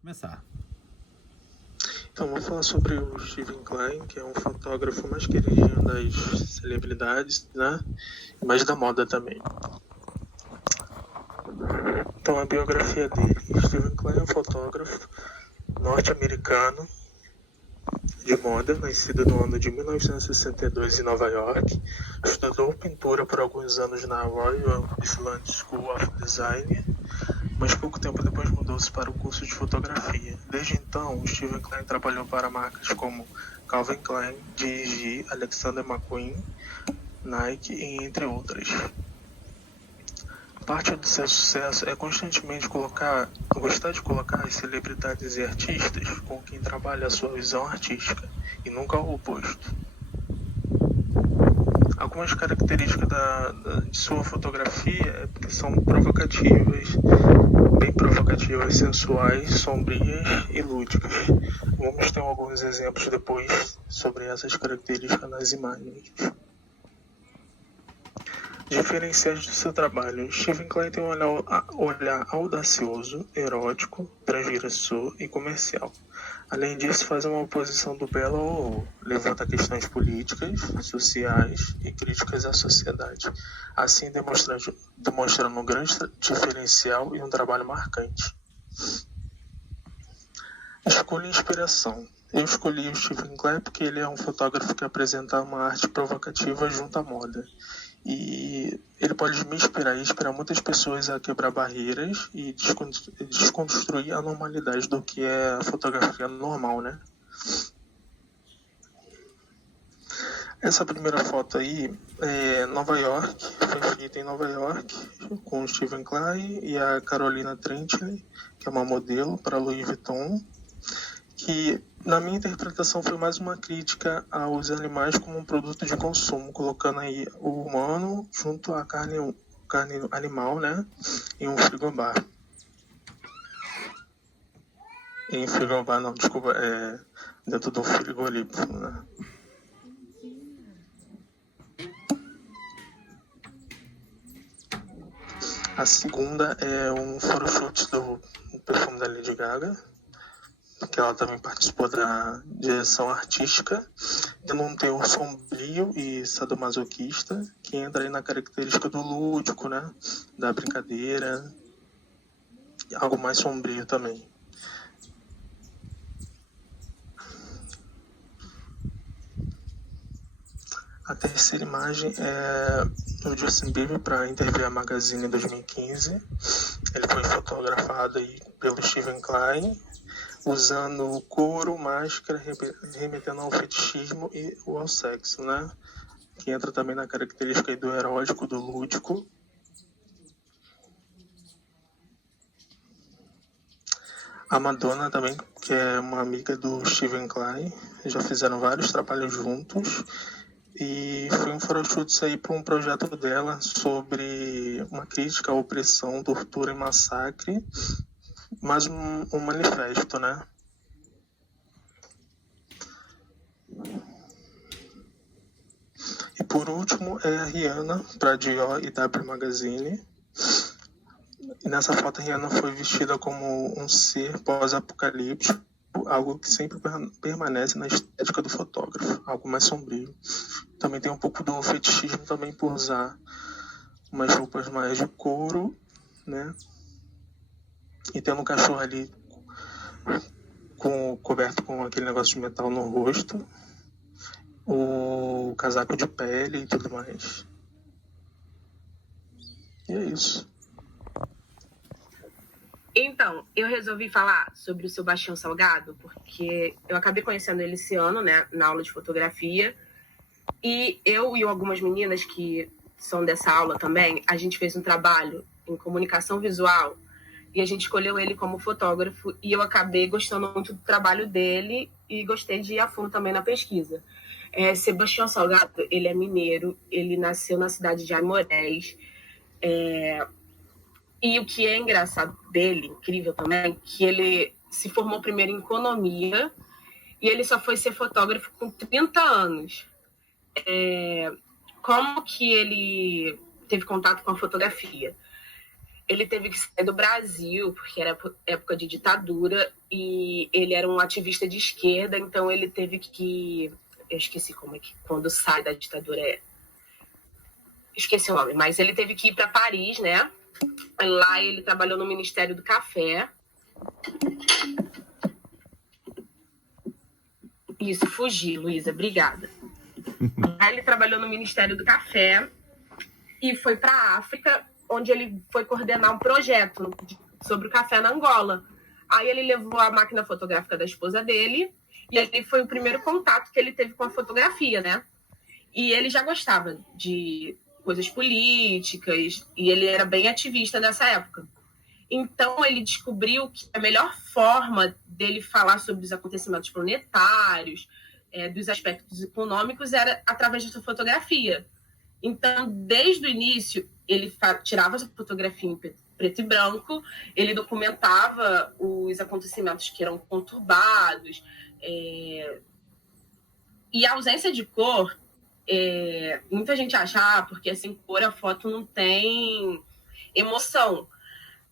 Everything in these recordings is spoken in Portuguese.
Começar. Então, vou falar sobre o Steven Klein, que é um fotógrafo mais queridinho das celebridades, né? Mas da moda também. Então, a biografia dele. Steven Klein é um fotógrafo norte-americano de moda, nascido no ano de 1962 em Nova York. Estudou pintura por alguns anos na Royal Island School of Design, mas pouco tempo depois mudou-se para o curso de fotografia. Desde então, Steven Klein trabalhou para marcas como Calvin Klein, G&G, Alexander McQueen, Nike e entre outras. Parte do seu sucesso é constantemente gostar de colocar as celebridades e artistas com quem trabalha a sua visão artística, e nunca o oposto. Algumas características de sua fotografia é porque são provocativas, bem provocativas, sensuais, sombrias e lúdicas. Vamos ter alguns exemplos depois sobre essas características nas imagens. Diferenciais do seu trabalho. Steven Klein tem um olhar audacioso, erótico, transgressor e comercial. Além disso, faz uma oposição do belo ao horror, levanta questões políticas, sociais e críticas à sociedade, assim demonstrando um grande diferencial e um trabalho marcante. Escolha e inspiração. Eu escolhi o Steven Klein porque ele é um fotógrafo que apresenta uma arte provocativa junto à moda. E ele pode me inspirar e inspirar muitas pessoas a quebrar barreiras e desconstruir a normalidade do que é a fotografia normal, né? Essa primeira foto aí é Nova York, foi feita em Nova York com o Steven Klein e a Carolina Trenchner, que é uma modelo para Louis Vuitton, que na minha interpretação foi mais uma crítica aos animais como um produto de consumo, colocando aí o humano junto à carne animal, né, em um frigobar. Em frigobar não, desculpa, dentro do frigorífico, né. A segunda é um photoshoot do perfume da Lady Gaga, que ela também participou da direção artística, tendo um teor sombrio e sadomasoquista, que entra aí na característica do lúdico, né? Da brincadeira, algo mais sombrio também. A terceira imagem é o Justin Bieber para Interview Magazine em 2015. Ele foi fotografado aí pelo Steven Klein, usando couro, máscara, remetendo ao fetichismo e ao sexo, né? Que entra também na característica do erótico, do lúdico. A Madonna também, que é uma amiga do Steven Klein, já fizeram vários trabalhos juntos. E foi um photoshoot aí para um projeto dela sobre uma crítica à opressão, tortura e massacre, mas um manifesto, né? E por último é a Rihanna para Dior e W Magazine. E nessa foto a Rihanna foi vestida como um ser pós-apocalíptico, algo que sempre permanece na estética do fotógrafo, algo mais sombrio. Também tem um pouco do fetichismo também por usar umas roupas mais de couro, né? E tendo um cachorro ali coberto com aquele negócio de metal no rosto, o casaco de pele e tudo mais. E é isso. Então, eu resolvi falar sobre o Sebastião Salgado, porque eu acabei conhecendo ele esse ano, né, na aula de fotografia, e eu e algumas meninas que são dessa aula também, a gente fez um trabalho em comunicação visual, e a gente escolheu ele como fotógrafo, e eu acabei gostando muito do trabalho dele, e gostei de ir a fundo também na pesquisa. Sebastião Salgado, ele é mineiro, ele nasceu na cidade de Aimorés, e o que é engraçado dele, incrível também, que ele se formou primeiro em economia e ele só foi ser fotógrafo com 30 anos. Como que ele teve contato com a fotografia? ele teve que sair do Brasil, porque era época de ditadura, e ele era um ativista de esquerda, então ele teve que... Eu esqueci como é que quando sai da ditadura é. Esqueci o nome, mas ele teve que ir para Paris, né? Lá ele trabalhou no Ministério do Café. Isso, fugi, Luísa, obrigada. Aí ele trabalhou no Ministério do Café e foi para a África, onde ele foi coordenar um projeto sobre o café na Angola. Aí ele levou a máquina fotográfica da esposa dele e ele foi o primeiro contato que ele teve com a fotografia, né? E ele já gostava de coisas políticas e ele era bem ativista nessa época. Então ele descobriu que a melhor forma dele falar sobre os acontecimentos planetários, dos aspectos econômicos, era através da fotografia. Então, desde o início, ele tirava a fotografia em preto e branco, ele documentava os acontecimentos que eram conturbados, e a ausência de cor, muita gente acha, porque sem cor a foto não tem emoção,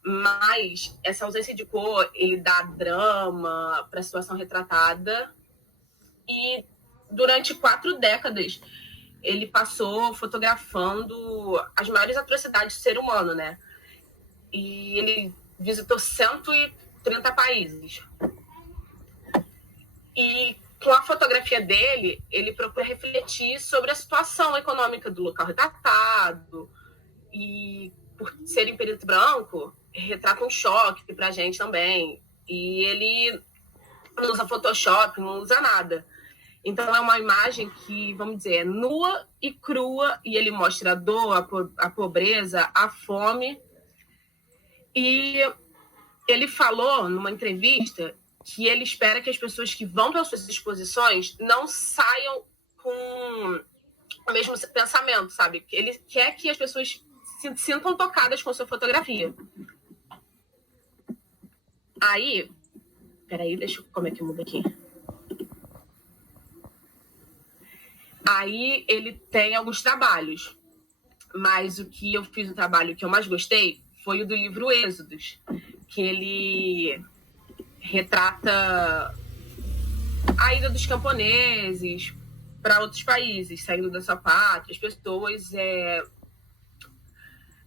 mas essa ausência de cor, ele dá drama para a situação retratada, e durante 4 décadas ele passou fotografando as maiores atrocidades do ser humano, né? E ele visitou 130 países. E com a fotografia dele, ele procura refletir sobre a situação econômica do local retratado. E por ser em preto e branco, retrata um choque pra gente também. E ele não usa Photoshop, não usa nada. Então é uma imagem que, vamos dizer, é nua e crua, e ele mostra a dor, a pobreza, a fome. E ele falou numa entrevista que ele espera que as pessoas que vão para as suas exposições não saiam com o mesmo pensamento, sabe? Ele quer que as pessoas se sintam tocadas com a sua fotografia. Aí, peraí, deixa eu... Como é que muda aqui? Aí ele tem alguns trabalhos, mas o que eu fiz, o trabalho que eu mais gostei foi o do livro Êxodos, que ele retrata a ida dos camponeses para outros países, saindo da sua pátria, as pessoas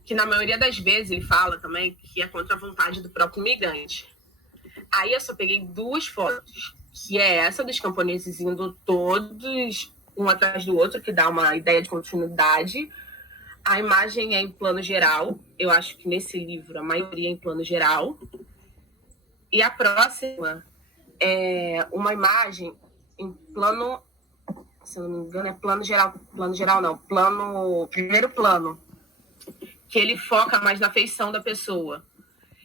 que na maioria das vezes ele fala também que é contra a vontade do próprio imigrante. Aí eu só peguei 2 fotos, que é essa dos camponeses indo todos um atrás do outro, que dá uma ideia de continuidade. A imagem é em plano geral. Eu acho que nesse livro a maioria é em plano geral. E a próxima é uma imagem em plano... Se eu não me engano, é plano geral. Plano geral não. Primeiro plano. Que ele foca mais na feição da pessoa.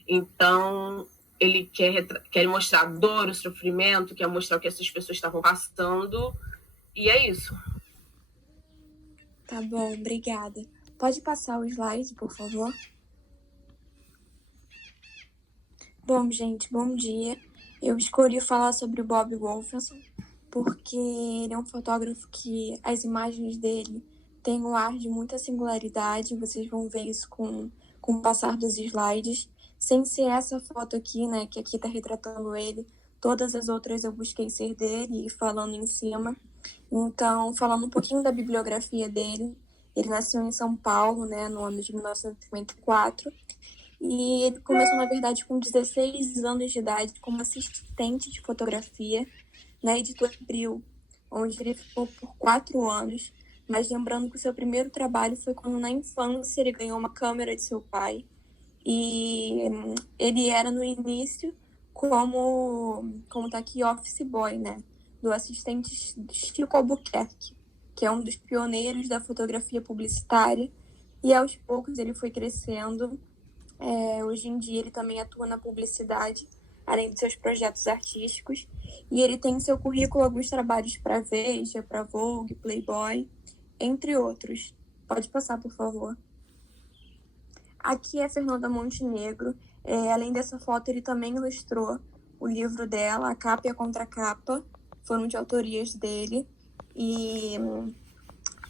Então, ele quer mostrar a dor, o sofrimento, quer mostrar o que essas pessoas estavam passando. E é isso. Tá bom, obrigada. Pode passar o slide, por favor? Bom, gente, bom dia. Eu escolhi falar sobre o Bob Wolferson, porque ele é um fotógrafo que as imagens dele têm um ar de muita singularidade. Vocês vão ver isso com o passar dos slides. Sem ser essa foto aqui, né, que aqui tá retratando ele, todas as outras eu busquei ser dele e falando em cima. Então, falando um pouquinho da bibliografia dele, ele nasceu em São Paulo, né, no ano de 1954, e ele começou, na verdade, com 16 anos de idade como assistente de fotografia na editora Abril, onde ele ficou por 4 anos, mas lembrando que o seu primeiro trabalho foi quando, na infância, ele ganhou uma câmera de seu pai, e ele era, no início, como tá aqui, office boy, né, do assistente Chico Albuquerque, que é um dos pioneiros da fotografia publicitária, e aos poucos ele foi crescendo. Hoje em dia ele também atua na publicidade, além dos seus projetos artísticos, e ele tem em seu currículo alguns trabalhos para Veja, para Vogue, Playboy, entre outros. Pode passar, por favor. Aqui é a Fernanda Montenegro. Além dessa foto, ele também ilustrou o livro dela, a capa e a contracapa, foram de autorias dele. E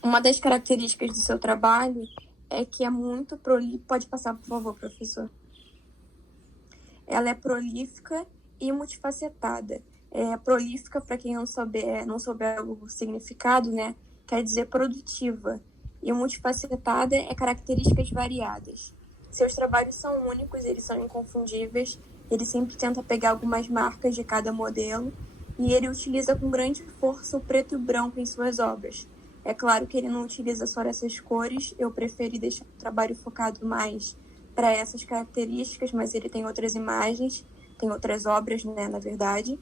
uma das características do seu trabalho é que é muito Pode passar, por favor, professor. Ela é prolífica e multifacetada. Prolífica, para quem não souber o significado, né, quer dizer produtiva. E multifacetada é características variadas. Seus trabalhos são únicos, eles são inconfundíveis. Ele sempre tenta pegar algumas marcas de cada modelo e ele utiliza com grande força o preto e o branco em suas obras. É claro que ele não utiliza só essas cores, eu preferi deixar o trabalho focado mais para essas características, mas ele tem outras imagens, tem outras obras, né, na verdade.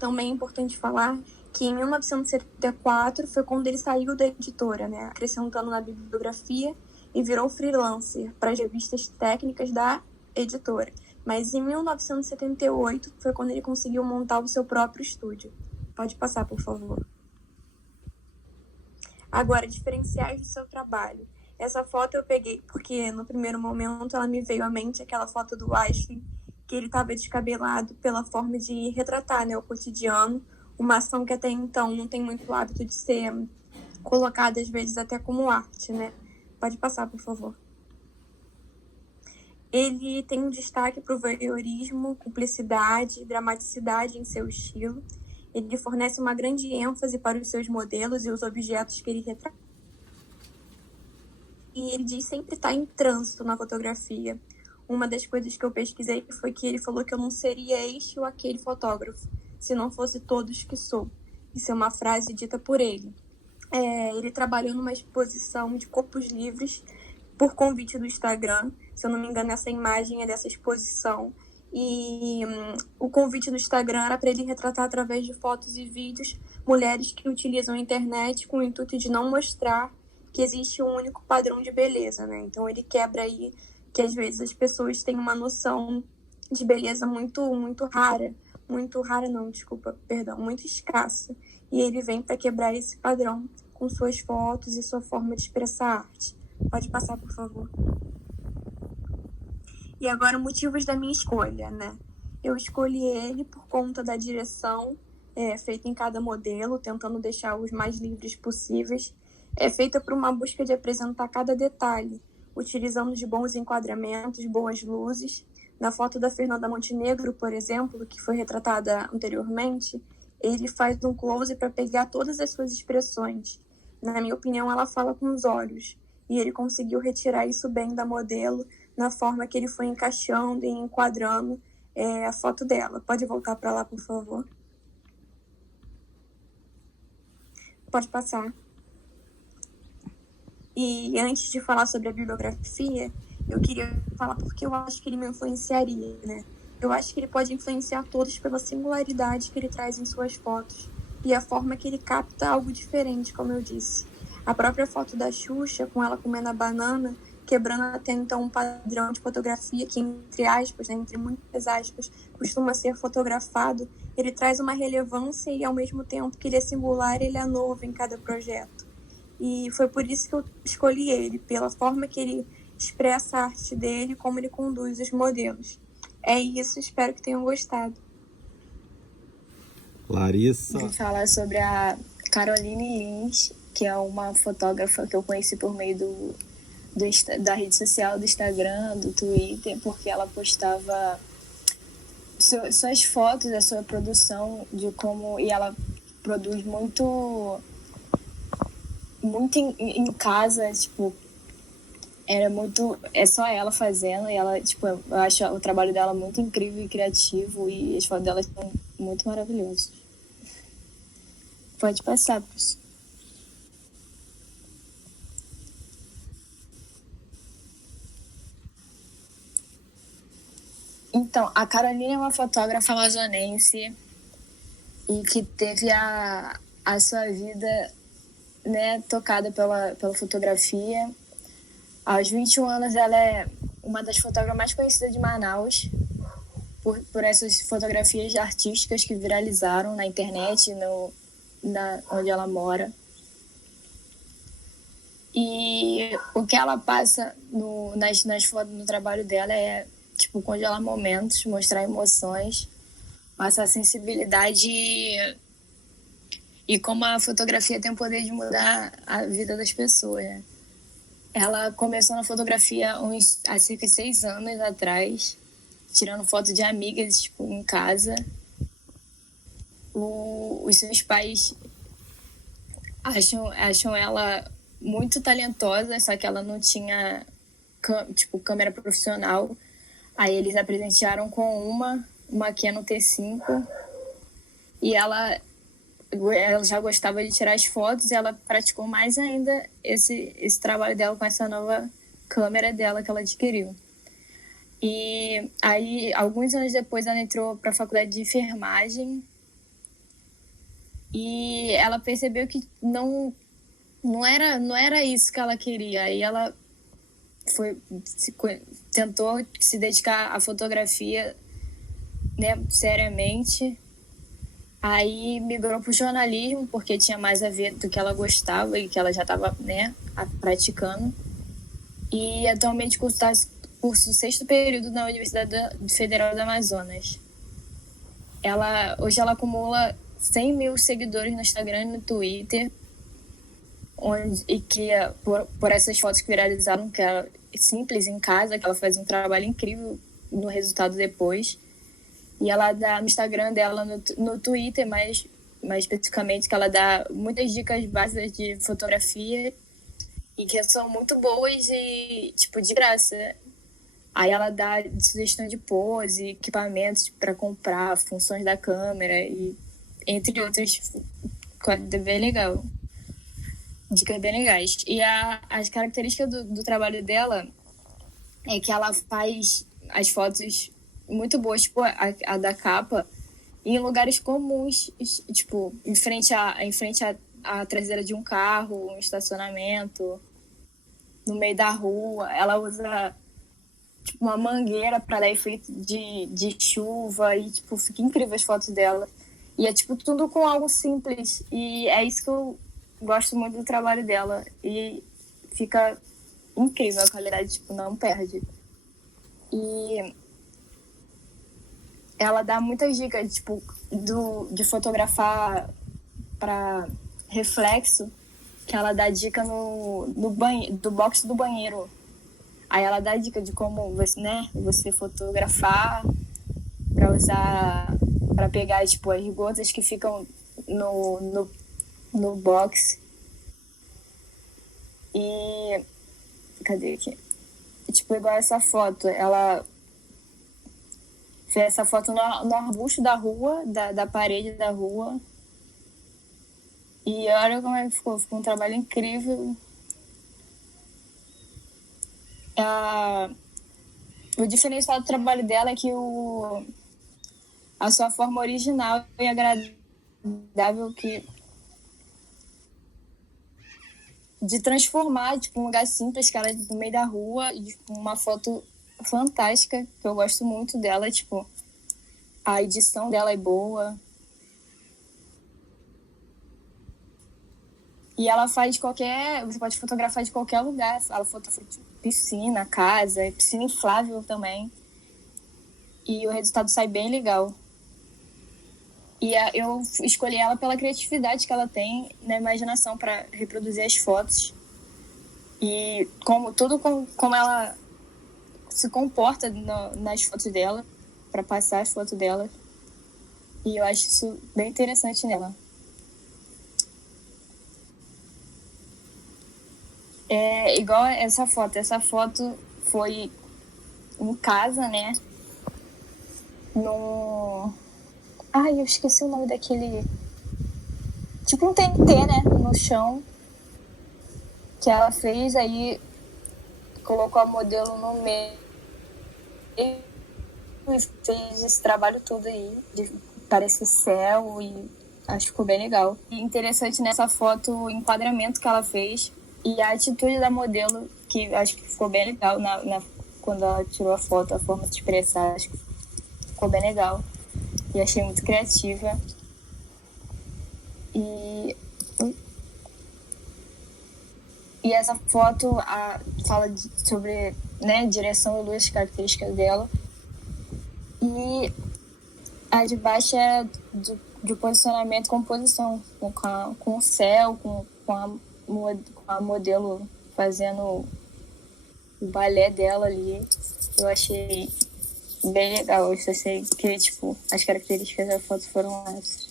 Também é importante falar que em 1974 foi quando ele saiu da editora, né, acrescentando na bibliografia e virou freelancer para as revistas técnicas da editora. Mas em 1978 foi quando ele conseguiu montar o seu próprio estúdio. Pode passar, por favor. Agora, diferenciais do seu trabalho. Essa foto eu peguei porque no primeiro momento ela me veio à mente aquela foto do Einstein, que ele estava descabelado pela forma de retratar, né, o cotidiano, uma ação que até então não tem muito hábito de ser colocada, às vezes, até como arte, né? Pode passar, por favor. Ele tem um destaque para o voyeurismo, cumplicidade, dramaticidade em seu estilo. Ele fornece uma grande ênfase para os seus modelos e os objetos que ele retrata. E ele diz sempre estar em trânsito na fotografia. Uma das coisas que eu pesquisei foi que ele falou que eu não seria este ou aquele fotógrafo, se não fosse todos que sou. Isso é uma frase dita por ele. Ele trabalhou numa exposição de corpos livres por convite do Instagram. Se eu não me engano, essa imagem é dessa exposição. E o convite do Instagram era para ele retratar através de fotos e vídeos mulheres que utilizam a internet com o intuito de não mostrar que existe um único padrão de beleza, né? Então ele quebra aí que às vezes as pessoas têm uma noção de beleza muito rara, muito escassa. E ele vem para quebrar esse padrão com suas fotos e sua forma de expressar arte. Pode passar, por favor. E agora, motivos da minha escolha, né? Eu escolhi ele por conta da direção feita em cada modelo, tentando deixar os mais livres possíveis. É feita por uma busca de apresentar cada detalhe, utilizando de bons enquadramentos, boas luzes. Na foto da Fernanda Montenegro, por exemplo, que foi retratada anteriormente, ele faz um close para pegar todas as suas expressões. Na minha opinião, ela fala com os olhos. E ele conseguiu retirar isso bem da modelo, na forma que ele foi encaixando e enquadrando a foto dela. Pode voltar para lá, por favor? Pode passar. E antes de falar sobre a bibliografia, eu queria falar porque eu acho que ele me influenciaria, né? Eu acho que ele pode influenciar todos pela singularidade que ele traz em suas fotos e a forma que ele capta algo diferente, como eu disse. A própria foto da Xuxa, com ela comendo a banana, quebrando até então um padrão de fotografia que, entre aspas, né, entre muitas aspas, costuma ser fotografado, ele traz uma relevância e, ao mesmo tempo que ele é singular, ele é novo em cada projeto. E foi por isso que eu escolhi ele, pela forma que ele expressa a arte dele e como ele conduz os modelos. É isso, espero que tenham gostado. Larissa. Vou falar sobre a Caroline Lins, que é uma fotógrafa que eu conheci por meio da rede social, do Instagram, do Twitter, porque ela postava suas fotos, a sua produção, e ela produz muito em casa, tipo, é só ela fazendo, e ela, tipo, eu acho o trabalho dela muito incrível e criativo, e as fotos dela são muito maravilhosas. Pode passar, professor. Então, a Carolina é uma fotógrafa amazonense e que teve a sua vida, né, tocada pela fotografia. Aos 21 anos, ela é uma das fotógrafas mais conhecidas de Manaus por essas fotografias artísticas que viralizaram na internet, onde ela mora. E o que ela passa nas fotos, no trabalho dela é, tipo, congelar momentos, mostrar emoções, passar sensibilidade e como a fotografia tem o poder de mudar a vida das pessoas, né? Ela começou na fotografia há cerca de 6 anos atrás, tirando foto de amigas, tipo, em casa. Os seus pais acham ela muito talentosa, só que ela não tinha, tipo, câmera profissional. Aí eles a presentearam com uma Canon T5, e ela já gostava de tirar as fotos, e ela praticou mais ainda esse trabalho dela com essa nova câmera dela que ela adquiriu. E aí, alguns anos depois, ela entrou para a faculdade de enfermagem, e ela percebeu que não era isso que ela queria. Aí ela tentou se dedicar à fotografia, né, seriamente. Aí migrou para o jornalismo, porque tinha mais a ver do que ela gostava e que ela já estava, né, praticando. E atualmente curso do 6º período na Universidade Federal do Amazonas. Hoje ela acumula 100 mil seguidores no Instagram e no Twitter, e que por essas fotos que viralizaram, que era simples em casa, que ela faz um trabalho incrível no resultado depois. E ela dá no Instagram dela, no Twitter, mais especificamente, que ela dá muitas dicas básicas de fotografia e que são muito boas e, tipo, de graça. Aí ela dá sugestão de pose, equipamentos para comprar, funções da câmera, e entre outras coisas bem legal. Dicas bem legais. E as características do trabalho dela é que ela faz as fotos muito boas, tipo a da capa, em lugares comuns, tipo, em frente à traseira de um carro, um estacionamento, no meio da rua. Ela usa, tipo, uma mangueira para dar efeito de chuva, e, tipo, fica incrível as fotos dela. E é, tipo, tudo com algo simples, e é isso que eu gosto muito do trabalho dela, e fica incrível a qualidade, tipo, não perde. E ela dá muitas dicas, tipo, de fotografar para reflexo, que ela dá dica do box do banheiro. Aí ela dá dica de como você fotografar para usar, para pegar, tipo, as gotas que ficam no box. E cadê aqui? Tipo, igual essa foto, ela fez essa foto no arbusto da rua, da parede da rua. E olha como é que ficou um trabalho incrível. O diferencial do trabalho dela é que a sua forma original e agradável de transformar, tipo, um lugar simples, cara, no meio da rua, e, tipo, uma foto fantástica, que eu gosto muito dela, tipo, a edição dela é boa. E ela faz você pode fotografar de qualquer lugar. Ela fotografa piscina, casa, piscina inflável também. E o resultado sai bem legal. E eu escolhi ela pela criatividade que ela tem na imaginação para reproduzir as fotos. E como ela se comporta nas fotos dela, para passar as fotos dela. E eu acho isso bem interessante nela. É igual essa foto. Essa foto foi em casa, né? Ai, eu esqueci o nome daquele... Tipo um TNT, né? No chão. Que ela fez, aí colocou a modelo no meio e fez esse trabalho todo aí. Parece céu, e acho que ficou bem legal. E interessante nessa foto o enquadramento que ela fez e a atitude da modelo, que acho que ficou bem legal quando ela tirou a foto, a forma de expressar, acho que ficou bem legal. E achei muito criativa. E essa foto fala sobre, né, direção e luz, características dela. E a de baixo é de posicionamento, composição, com o céu, com a modelo fazendo o balé dela ali. Eu achei bem legal. Eu só sei que, tipo, as características da foto foram essas.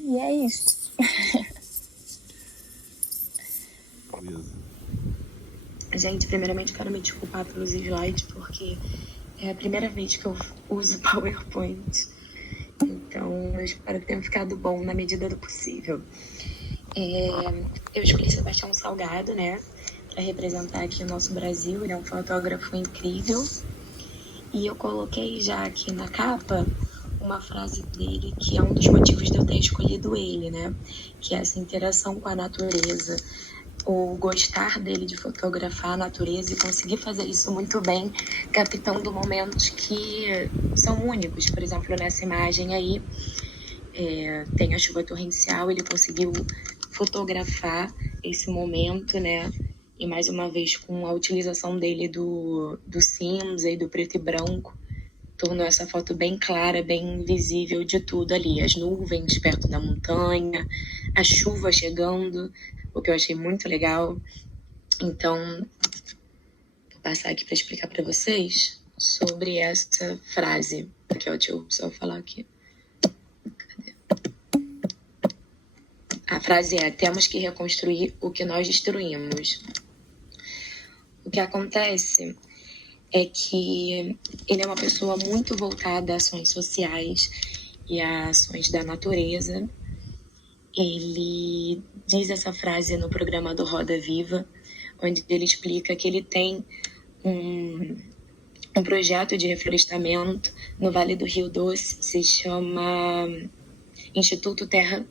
E é isso. Beleza. Gente, primeiramente quero me desculpar pelos slides, porque é a primeira vez que eu uso PowerPoint. Então, eu espero que tenha ficado bom na medida do possível. Eu escolhi Sebastião Salgado, né, para representar aqui o nosso Brasil. Ele é um fotógrafo incrível. E eu coloquei já aqui na capa uma frase dele, que é um dos motivos de eu ter escolhido ele, né, que é essa interação com a natureza. O gostar dele de fotografar a natureza e conseguir fazer isso muito bem, captando momentos que são únicos. Por exemplo, nessa imagem aí, tem a chuva torrencial, ele conseguiu fotografar esse momento, né? E mais uma vez, com a utilização dele do cinza e do preto e branco, tornou essa foto bem clara, bem visível de tudo ali. As nuvens perto da montanha, a chuva chegando, o que eu achei muito legal. Então, vou passar aqui para explicar para vocês sobre essa frase. Aqui, ó, deixa eu só falar aqui. Cadê? A frase é: temos que reconstruir o que nós destruímos. O que acontece é que ele é uma pessoa muito voltada a ações sociais e a ações da natureza. Ele diz essa frase no programa do Roda Viva, onde ele explica que ele tem um projeto de reflorestamento no Vale do Rio Doce, se chama Instituto Terra,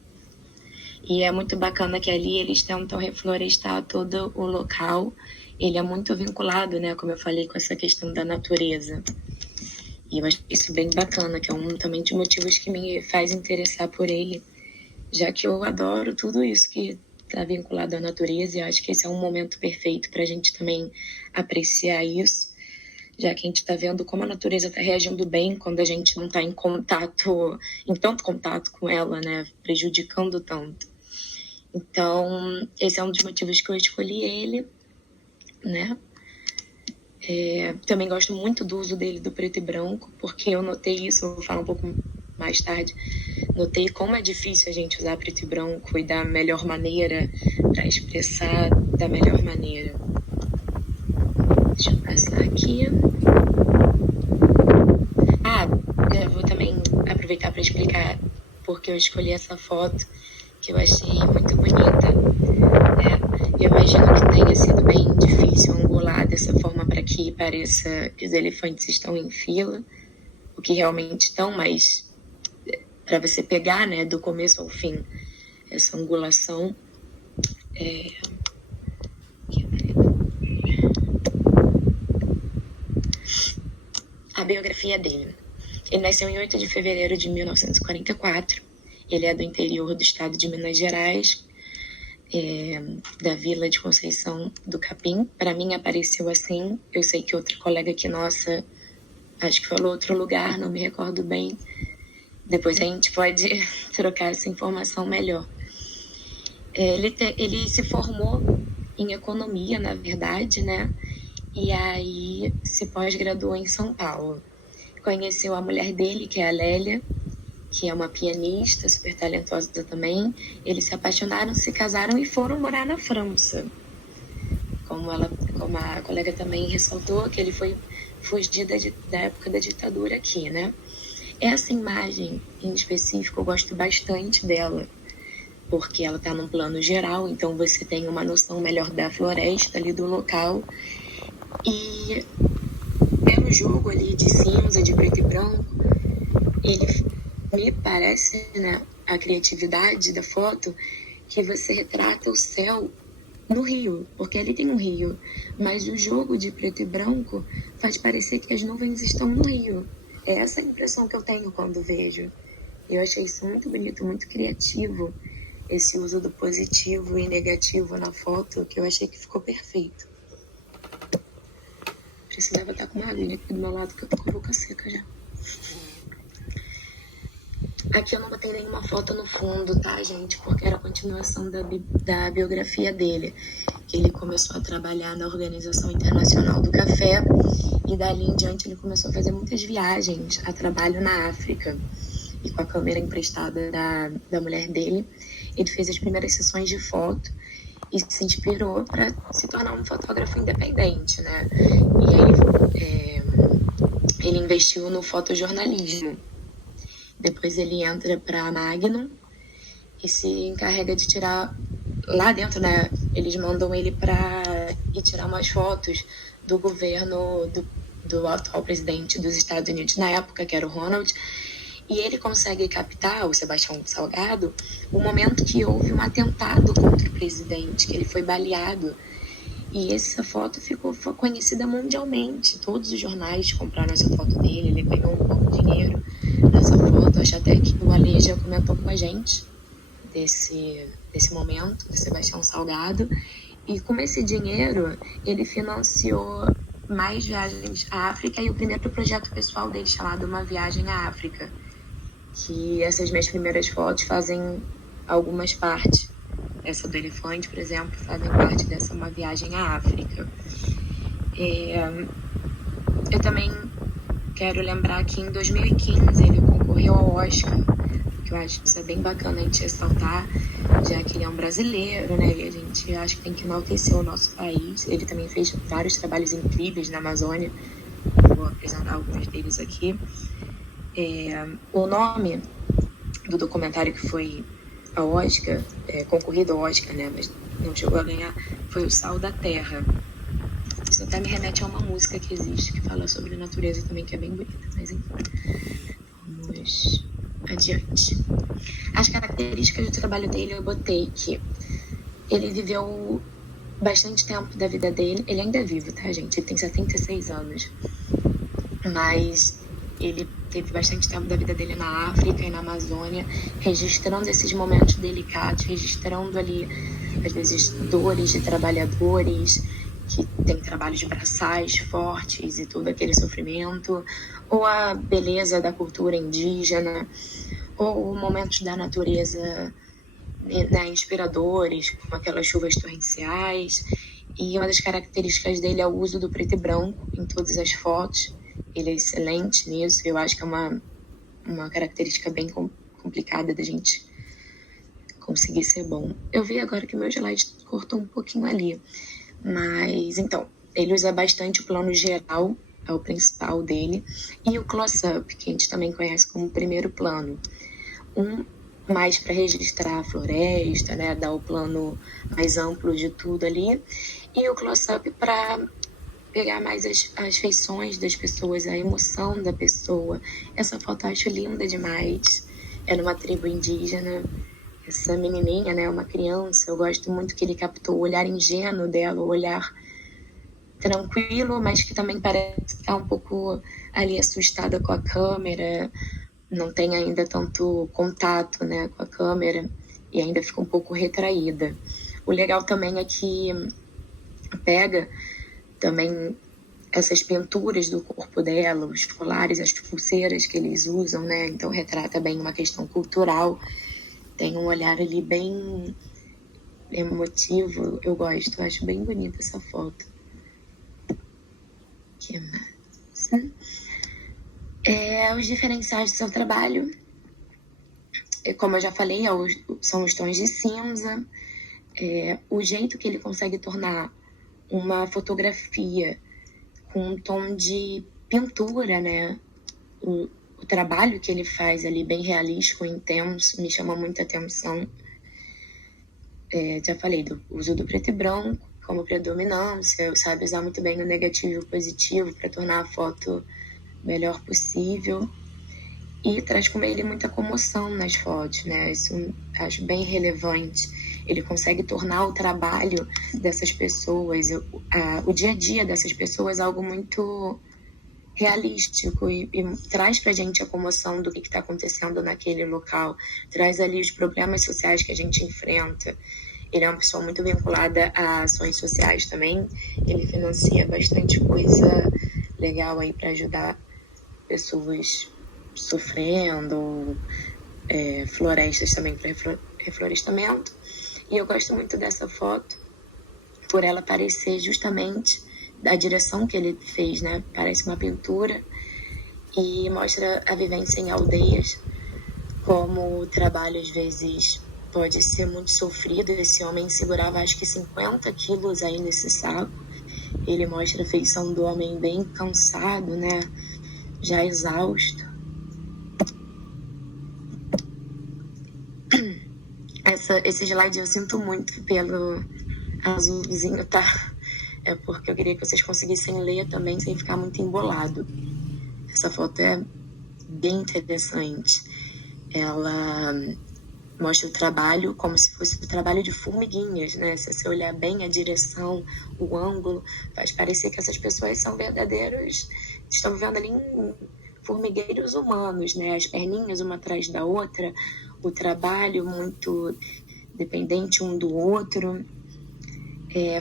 e é muito bacana que ali eles tentam reflorestar todo o local. Ele é muito vinculado, né, como eu falei, com essa questão da natureza. E eu acho isso bem bacana, que é um também de motivos que me faz interessar por ele, já que eu adoro tudo isso que está vinculado à natureza, e eu acho que esse é um momento perfeito para a gente também apreciar isso, já que a gente está vendo como a natureza está reagindo bem quando a gente não está em tanto contato com ela, né, prejudicando tanto. Então, esse é um dos motivos que eu escolhi ele, né. Também gosto muito do uso dele do preto e branco, porque eu notei isso, vou falar um pouco mais tarde, notei como é difícil a gente usar preto e branco e da melhor maneira, para expressar da melhor maneira. Deixa eu passar aqui. Eu vou também aproveitar para explicar porque eu escolhi essa foto, que eu achei muito bonita. Eu imagino que tenha sido bem difícil angular dessa forma para que pareça que os elefantes estão em fila, o que realmente estão, mas para você pegar, né, do começo ao fim, essa angulação. A biografia dele. Ele nasceu em 8 de fevereiro de 1944. Ele é do interior do estado de Minas Gerais, da vila de Conceição do Capim. Para mim apareceu assim. Eu sei que outra colega aqui nossa, acho que falou outro lugar, não me recordo bem. Depois a gente pode trocar essa informação melhor. Ele se formou em economia, na verdade, né? E aí se pós-graduou em São Paulo. Conheceu a mulher dele, que é a Lélia, que é uma pianista super talentosa também. Eles se apaixonaram, se casaram e foram morar na França. Como a colega também ressaltou, que ele foi fugir da época da ditadura aqui, né? Essa imagem, em específico, eu gosto bastante dela, porque ela está num plano geral, então você tem uma noção melhor da floresta ali, do local. E pelo jogo ali de cinza, de preto e branco, ele me parece, né, a criatividade da foto, que você retrata o céu no rio, porque ali tem um rio, mas o jogo de preto e branco faz parecer que as nuvens estão no rio. É essa a impressão que eu tenho quando vejo. Eu achei isso muito bonito, muito criativo, esse uso do positivo e negativo na foto, que eu achei que ficou perfeito. Precisava estar com uma aguinha aqui do meu lado, que eu tô com a boca seca já. Aqui eu não botei nenhuma foto no fundo, tá, gente? Porque era a continuação da biografia dele. Que ele começou a trabalhar na Organização Internacional do Café e dali em diante ele começou a fazer muitas viagens a trabalho na África. E com a câmera emprestada da mulher dele, ele fez as primeiras sessões de foto e se inspirou para se tornar um fotógrafo independente, né? E aí ele investiu no fotojornalismo. Depois ele entra para a Magnum e se encarrega de tirar lá dentro, né? Eles mandam ele para ir tirar umas fotos do governo do atual presidente dos Estados Unidos na época, que era o Ronald. E ele consegue captar, o Sebastião Salgado, o momento que houve um atentado contra o presidente, que ele foi baleado. E essa foto ficou conhecida mundialmente. Todos os jornais compraram essa foto dele, ele ganhou um bom dinheiro nessa foto. Acho até que o Ale já comentou com a gente desse momento, do Sebastião Salgado. E com esse dinheiro, ele financiou mais viagens à África e o primeiro projeto pessoal dele, chamado Uma Viagem à África. Que essas minhas primeiras fotos fazem algumas partes. Essa do elefante, por exemplo, fazem parte dessa Uma Viagem à África. Eu também quero lembrar que em 2015 ele concorreu ao Oscar, que eu acho que isso é bem bacana a gente ressaltar, já que ele é um brasileiro, né? E a gente acha que tem que enaltecer o nosso país. Ele também fez vários trabalhos incríveis na Amazônia. Vou apresentar alguns deles aqui. O nome do documentário que foi ao Oscar, concorrido ao Oscar, né, mas não chegou a ganhar, foi O Sal da Terra. Isso até me remete a uma música que existe, que fala sobre a natureza também, que é bem bonita, mas enfim. Vamos adiante. As características do trabalho dele, eu botei que ele viveu bastante tempo da vida dele, ele ainda é vivo, tá, gente? Ele tem 76 anos, mas ele teve bastante tempo da vida dele na África e na Amazônia, registrando esses momentos delicados, registrando ali, às vezes, dores de trabalhadores que têm trabalhos braçais fortes e todo aquele sofrimento, ou a beleza da cultura indígena, ou momentos da natureza, né, inspiradores, como aquelas chuvas torrenciais. E uma das características dele é o uso do preto e branco em todas as fotos. Ele é excelente nisso. Eu acho que é uma característica bem complicada da gente conseguir ser bom. Eu vi agora que meu slide cortou um pouquinho ali. Mas, então, ele usa bastante o plano geral, é o principal dele, e o close-up, que a gente também conhece como primeiro plano. Mais para registrar a floresta, né, dar o plano mais amplo de tudo ali, e o close-up para pegar mais as feições das pessoas, a emoção da pessoa. Essa foto eu acho linda demais. É numa tribo indígena. Essa menininha, né, uma criança, eu gosto muito que ele captou o olhar ingênuo dela, o olhar tranquilo, mas que também parece estar um pouco ali assustada com a câmera, não tem ainda tanto contato, né, com a câmera e ainda fica um pouco retraída. O legal também é que pega também essas pinturas do corpo dela, os colares, as pulseiras que eles usam, né, então retrata bem uma questão cultural. Tem um olhar ali bem emotivo, eu gosto, eu acho bem bonita essa foto. Que mais? Os diferenciais do seu trabalho, como eu já falei, são os tons de cinza, o jeito que ele consegue tornar uma fotografia com um tom de pintura, né? O trabalho que ele faz ali, bem realístico, intenso, me chama muita atenção. Já falei do uso do preto e branco como predominância, sabe usar muito bem o negativo e o positivo para tornar a foto melhor possível. E traz com ele muita comoção nas fotos, né? Isso acho bem relevante. Ele consegue tornar o trabalho dessas pessoas, o dia a dia dessas pessoas, algo muito realístico e traz pra gente a comoção do que está acontecendo naquele local, traz ali os problemas sociais que a gente enfrenta. Ele é uma pessoa muito vinculada a ações sociais também, ele financia bastante coisa legal aí para ajudar pessoas sofrendo, florestas também para reflorestamento. E eu gosto muito dessa foto por ela parecer justamente da direção que ele fez, né? Parece uma pintura e mostra a vivência em aldeias, como o trabalho às vezes pode ser muito sofrido. Esse homem segurava acho que 50 quilos aí nesse saco. Ele mostra a feição do homem bem cansado, né? Já exausto. Esse slide eu sinto muito pelo azulzinho, tá? É porque eu queria que vocês conseguissem ler também sem ficar muito embolado. Essa foto é bem interessante. Ela mostra o trabalho como se fosse o trabalho de formiguinhas, né? Se você olhar bem a direção, o ângulo, faz parecer que essas pessoas são verdadeiros, estão vivendo ali em formigueiros humanos, né? As perninhas uma atrás da outra, o trabalho muito dependente um do outro.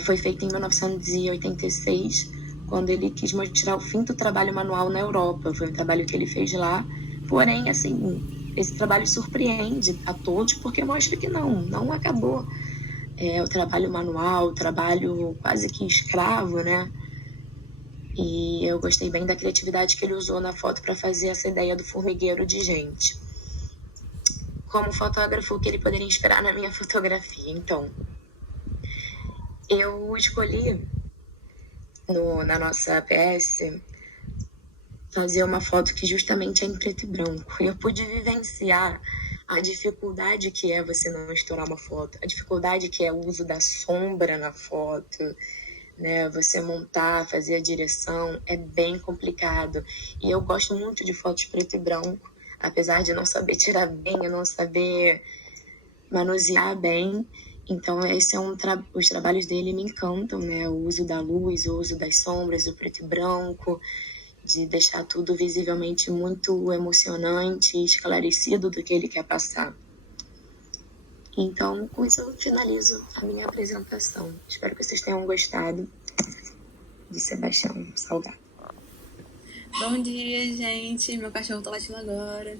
Foi feito em 1986, quando ele quis mostrar o fim do trabalho manual na Europa. Foi um trabalho que ele fez lá, porém, assim, esse trabalho surpreende a todos, porque mostra que não acabou. O trabalho manual, o trabalho quase que escravo, né? E eu gostei bem da criatividade que ele usou na foto para fazer essa ideia do formigueiro de gente. Como fotógrafo, o que ele poderia inspirar na minha fotografia? Então, eu escolhi na nossa PS fazer uma foto que justamente é em preto e branco. Eu pude vivenciar a dificuldade que é você não estourar uma foto, a dificuldade que é o uso da sombra na foto, né? Você montar, fazer a direção, é bem complicado. E eu gosto muito de fotos preto e branco, apesar de não saber tirar bem, eu não saber manusear bem. Então, os trabalhos dele me encantam, né? O uso da luz, o uso das sombras, o preto e branco, de deixar tudo visivelmente muito emocionante e esclarecido do que ele quer passar. Então, com isso eu finalizo a minha apresentação. Espero que vocês tenham gostado de Sebastião Salgado. Bom dia, gente. Meu cachorro tá latindo agora.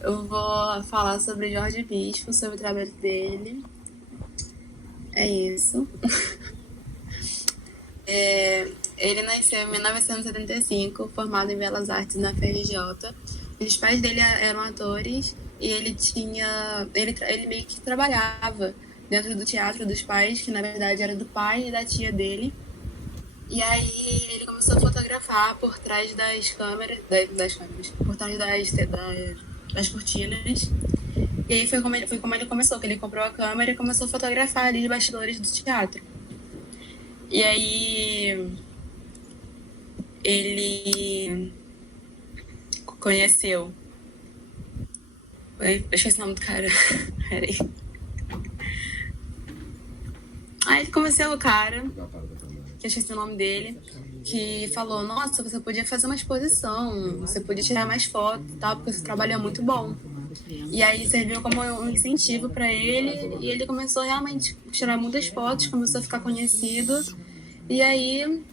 Eu vou falar sobre Jorge Bispo, sobre o trabalho dele. É isso. Ele nasceu em 1975, formado em Belas Artes na FRJ. Os pais dele eram atores e ele meio que trabalhava dentro do teatro dos pais, que na verdade era do pai e da tia dele. E aí ele começou a fotografar por trás das câmeras, por trás das cortinas. E aí foi como ele começou, que ele comprou a câmera e começou a fotografar ali os bastidores do teatro. E aí ele conheceu... Eu esqueci o nome do cara. Peraí. Aí ele conheceu o cara, que eu esqueci o nome dele, que falou: nossa, você podia fazer uma exposição, você podia tirar mais fotos e tal, porque esse trabalho é muito bom. E aí serviu como um incentivo para ele, e ele começou realmente a tirar muitas fotos, começou a ficar conhecido, e aí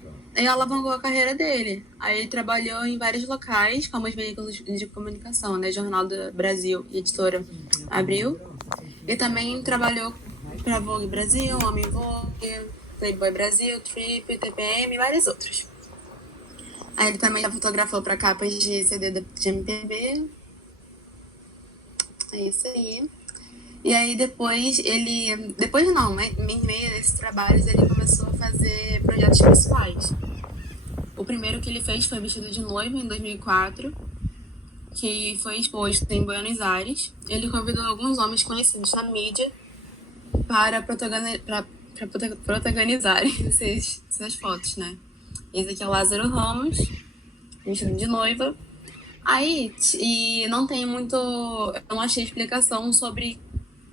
alavancou a carreira dele. Aí ele trabalhou em vários locais, como os veículos de comunicação, né, Jornal do Brasil e Editora Abril, e também trabalhou para Vogue Brasil, Homem Vogue, Playboy Brasil, Trip, TPM e vários outros. Aí ele também já fotografou para capas de CD de MPB. É isso aí. E aí depois em meio desses trabalhos, ele começou a fazer projetos pessoais. O primeiro que ele fez foi Vestido de Noiva, em 2004, que foi exposto em Buenos Aires. Ele convidou alguns homens conhecidos na mídia para protagonizarem essas fotos, né? Esse aqui é o Lázaro Ramos, vestido de noiva. Aí, e não tem muito... Eu não achei explicação sobre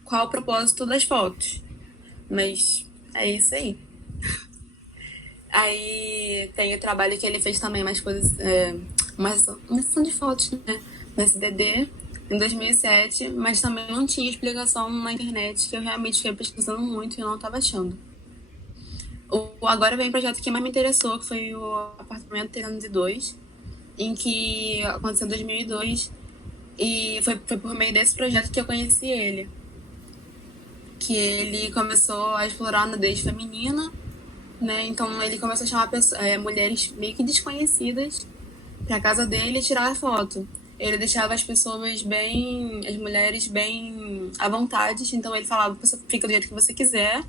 qual o propósito das fotos. Mas é isso aí. Aí tem o trabalho que ele fez também, mais coisas... uma sessão de fotos, né? No SDD, em 2007, mas também não tinha explicação na internet, que eu realmente fiquei pesquisando muito e não estava achando. Agora vem um projeto que mais me interessou, que foi o Apartamento 302, em que aconteceu em 2002, E foi por meio desse projeto que eu conheci ele. Que ele começou a explorar a nudez feminina, né? Então ele começou a chamar mulheres meio que desconhecidas pra casa dele e tirar foto. Ele deixava as mulheres bem à vontade. Então ele falava, você fica do jeito que você quiser,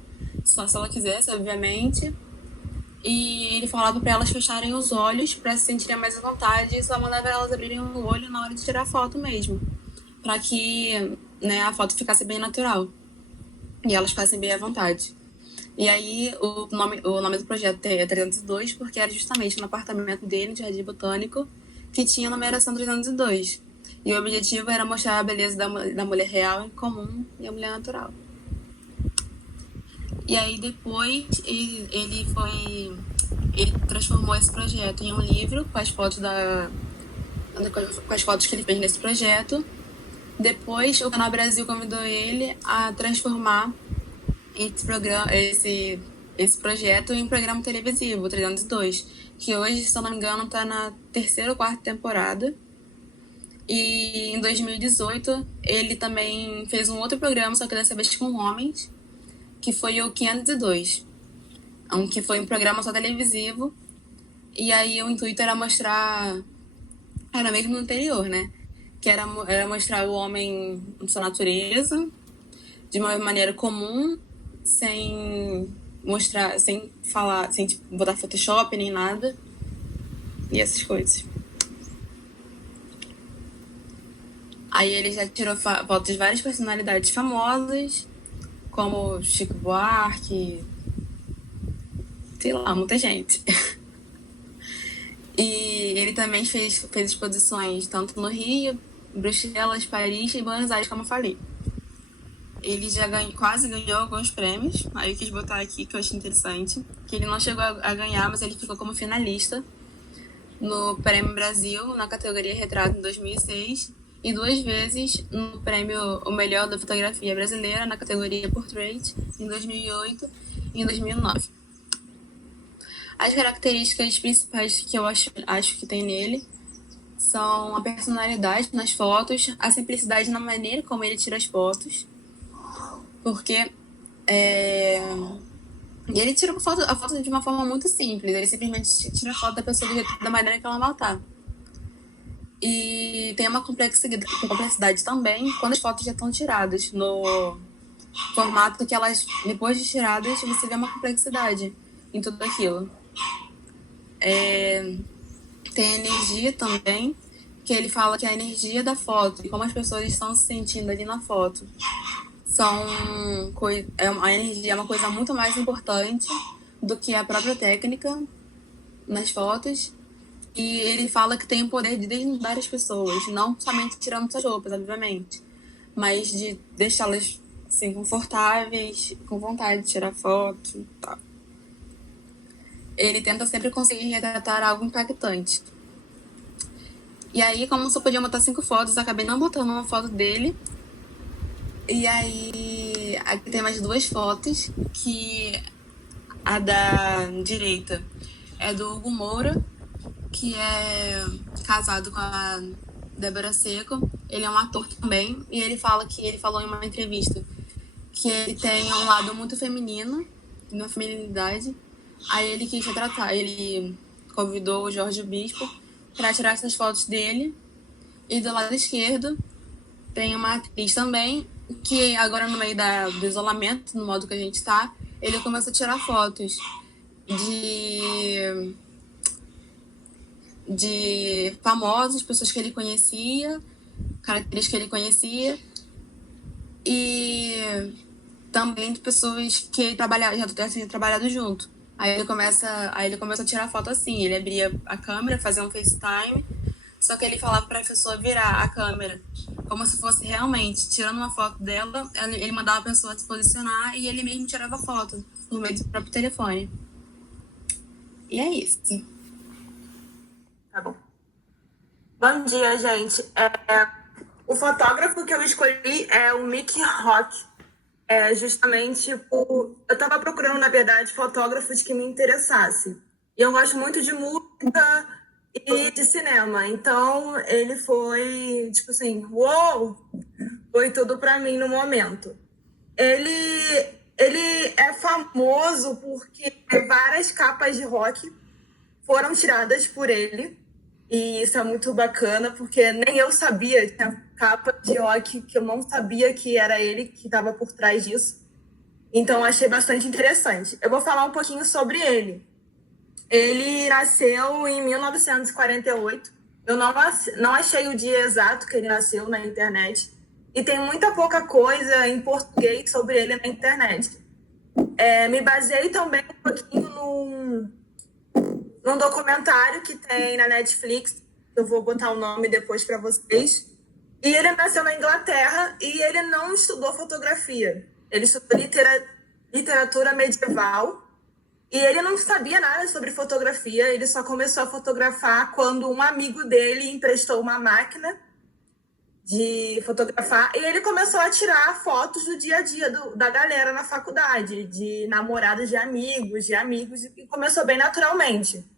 só se ela quisesse, obviamente. E ele falava pra elas fecharem os olhos pra se sentirem mais à vontade e só mandava elas abrirem o olho na hora de tirar foto mesmo, pra que, né, a foto ficasse bem natural e elas ficassem bem à vontade. E aí o nome do projeto é 302 porque era justamente no apartamento dele, de Jardim Botânico, que tinha a numeração 302. E o objetivo era mostrar a beleza da mulher real em comum e a mulher natural. E aí depois ele transformou esse projeto em um livro com as fotos que ele fez nesse projeto. Depois o Canal Brasil convidou ele a transformar esse projeto em um programa televisivo, o 302, que hoje, se eu não me engano, está na 3ª ou 4ª temporada. E em 2018 ele também fez um outro programa, só que dessa vez com homens, que foi o 502, que foi um programa só televisivo. E aí o intuito era mostrar, era mesmo no interior, né? Que era mostrar o homem na sua natureza, de uma maneira comum, sem mostrar, sem falar, sem tipo, botar Photoshop nem nada. E essas coisas. Aí ele já tirou fotos de várias personalidades famosas, como Chico Buarque, sei lá, muita gente. E ele também fez exposições tanto no Rio, Bruxelas, Paris e Buenos Aires, como eu falei. Ele já quase ganhou alguns prêmios, aí eu quis botar aqui que eu achei interessante, que ele não chegou a ganhar, mas ele ficou como finalista no Prêmio Brasil, na categoria Retrato em 2006, e 2 vezes no prêmio O Melhor da Fotografia Brasileira, na categoria Portrait, em 2008 e em 2009. As características principais que eu acho que tem nele são a personalidade nas fotos, a simplicidade na maneira como ele tira as fotos, porque ele tira a foto de uma forma muito simples, ele simplesmente tira a foto da pessoa da maneira que ela vai estar. E tem uma complexidade também quando as fotos já estão tiradas, no formato que elas, depois de tiradas, você vê uma complexidade em tudo aquilo. Tem energia também, que ele fala que é a energia da foto e como as pessoas estão se sentindo ali na foto. A energia é uma coisa muito mais importante do que a própria técnica nas fotos. E ele fala que tem o poder de desnudar as pessoas, não somente tirando suas roupas, obviamente, mas de deixá-las assim, confortáveis, com vontade de tirar foto e tal. Ele tenta sempre conseguir retratar algo impactante. E aí, como só podia botar 5 fotos, eu acabei não botando uma foto dele. E aí, aqui tem mais 2 fotos, que a da direita é do Hugo Moura, que é casado com a Débora Seco. Ele é um ator também, e ele falou em uma entrevista que ele tem um lado muito feminino, uma feminilidade. Aí ele quis retratar, ele convidou o Jorge Bispo para tirar essas fotos dele. E do lado esquerdo tem uma atriz também, que agora no meio do isolamento, no modo que a gente está, ele começou a tirar fotos de famosos, pessoas que ele conhecia, características que ele conhecia, e também de pessoas que já tinham trabalhado junto. Aí ele começou a tirar foto assim, ele abria a câmera, fazia um FaceTime, só que ele falava para a pessoa virar a câmera, como se fosse realmente tirando uma foto dela, ele mandava a pessoa se posicionar e ele mesmo tirava a foto no meio do próprio telefone. E é isso. Tá bom. Bom dia, gente. O fotógrafo que eu escolhi é o Mickey Rock. Justamente eu estava procurando, na verdade, fotógrafos que me interessassem. E eu gosto muito de música, e de cinema. Então, ele foi, tipo assim, uou! Foi tudo pra mim no momento. Ele é famoso porque várias capas de rock foram tiradas por ele. E isso é muito bacana, porque nem eu sabia, tinha capa de rock que eu não sabia que era ele que estava por trás disso. Então, achei bastante interessante. Eu vou falar um pouquinho sobre ele. Ele nasceu em 1948. Eu não achei o dia exato que ele nasceu na internet. E tem muita pouca coisa em português sobre ele na internet. Me baseei também um pouquinho num documentário que tem na Netflix. Eu vou botar o nome depois para vocês. E ele nasceu na Inglaterra e ele não estudou fotografia. Ele estudou literatura medieval e ele não sabia nada sobre fotografia. Ele só começou a fotografar quando um amigo dele emprestou uma máquina de fotografar e ele começou a tirar fotos do dia a dia da galera na faculdade, de namorados de amigos, e começou bem naturalmente.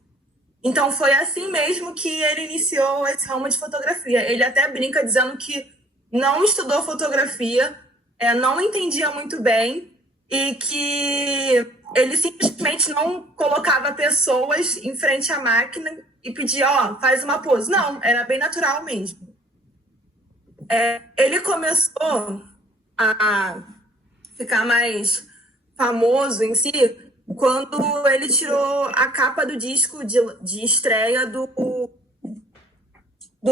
Então foi assim mesmo que ele iniciou esse ramo de fotografia. Ele até brinca dizendo que não estudou fotografia, não entendia muito bem e que ele simplesmente não colocava pessoas em frente à máquina e pedia, faz uma pose. Não, era bem natural mesmo. Ele começou a ficar mais famoso em si quando ele tirou a capa do disco de estreia do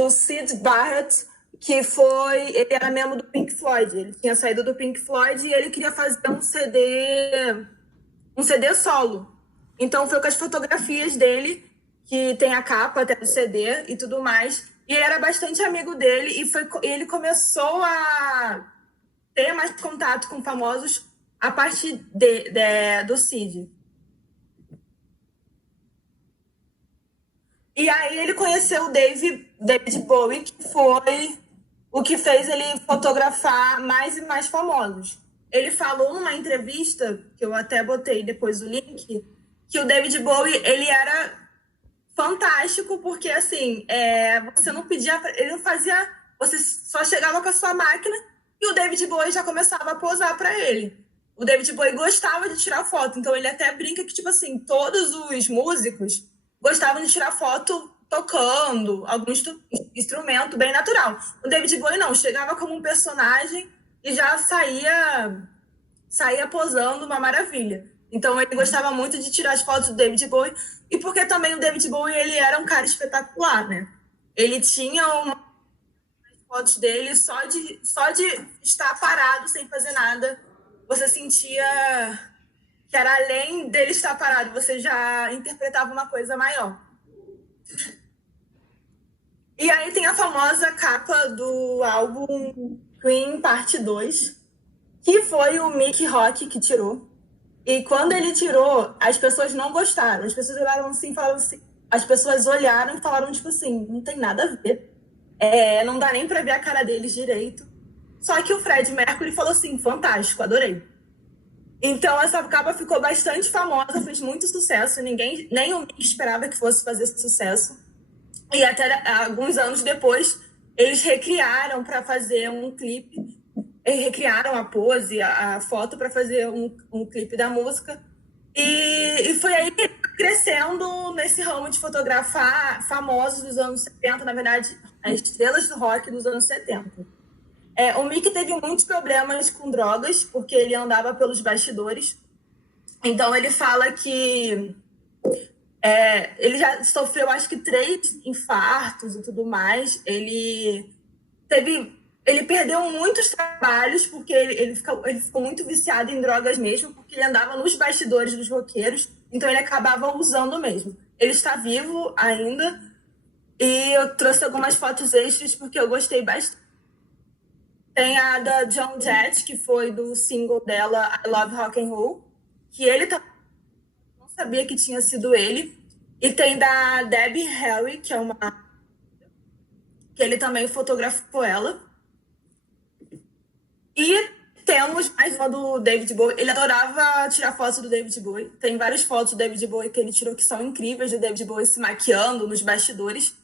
Syd Barrett, que ele era membro do Pink Floyd. Ele tinha saído do Pink Floyd e ele queria fazer um CD solo. Então foi com as fotografias dele, que tem a capa até do CD e tudo mais. E ele era bastante amigo dele e ele começou a ter mais contato com famosos a partir do Syd. E aí ele conheceu o David Bowie, que foi o que fez ele fotografar mais e mais famosos. Ele falou numa entrevista, que eu até botei depois o link, que o David Bowie, ele era fantástico, porque assim, você não pedia, ele não fazia, você só chegava com a sua máquina e o David Bowie já começava a posar para ele. O David Bowie gostava de tirar foto, então ele até brinca que, tipo assim, todos os músicos gostavam de tirar foto tocando algum instrumento bem natural. O David Bowie não, chegava como um personagem e já saía posando, uma maravilha. Então ele gostava muito de tirar as fotos do David Bowie, e porque também o David Bowie, ele era um cara espetacular, né? Ele tinha fotos dele só de estar parado, sem fazer nada. Você sentia que era além dele estar parado, você já interpretava uma coisa maior. E aí tem a famosa capa do álbum Queen Parte 2, que foi o Mick Rock que tirou. E quando ele tirou, as pessoas não gostaram. As pessoas olharam assim, falaram assim. As pessoas olharam e falaram, tipo assim, não tem nada a ver. Não dá nem pra ver a cara deles direito. Só que o Fred Mercury falou assim, fantástico, adorei. Então essa capa ficou bastante famosa, fez muito sucesso. Nem o Mick esperava que fosse fazer sucesso. E até alguns anos depois, eles recriaram para fazer um clipe. Eles recriaram a pose, a foto para fazer um clipe da música. E foi aí que ele foi crescendo nesse ramo de fotografar famosos dos anos 70, na verdade, as estrelas do rock dos anos 70. O Mick teve muitos problemas com drogas, porque ele andava pelos bastidores. Então ele fala que ele já sofreu, acho que 3 infartos e tudo mais. Ele perdeu muitos trabalhos porque ele ficou muito viciado em drogas mesmo, porque ele andava nos bastidores dos roqueiros, então ele acabava usando mesmo. Ele está vivo ainda e eu trouxe algumas fotos extras porque eu gostei bastante. Tem a da Joan Jett, que foi do single dela I Love Rock and Roll, que ele não sabia que tinha sido ele. E tem da Debbie Harry, que ele também fotografou ela. E temos mais uma do David Bowie. Ele adorava tirar fotos do David Bowie. Tem várias fotos do David Bowie que ele tirou que são incríveis, do David Bowie se maquiando nos bastidores.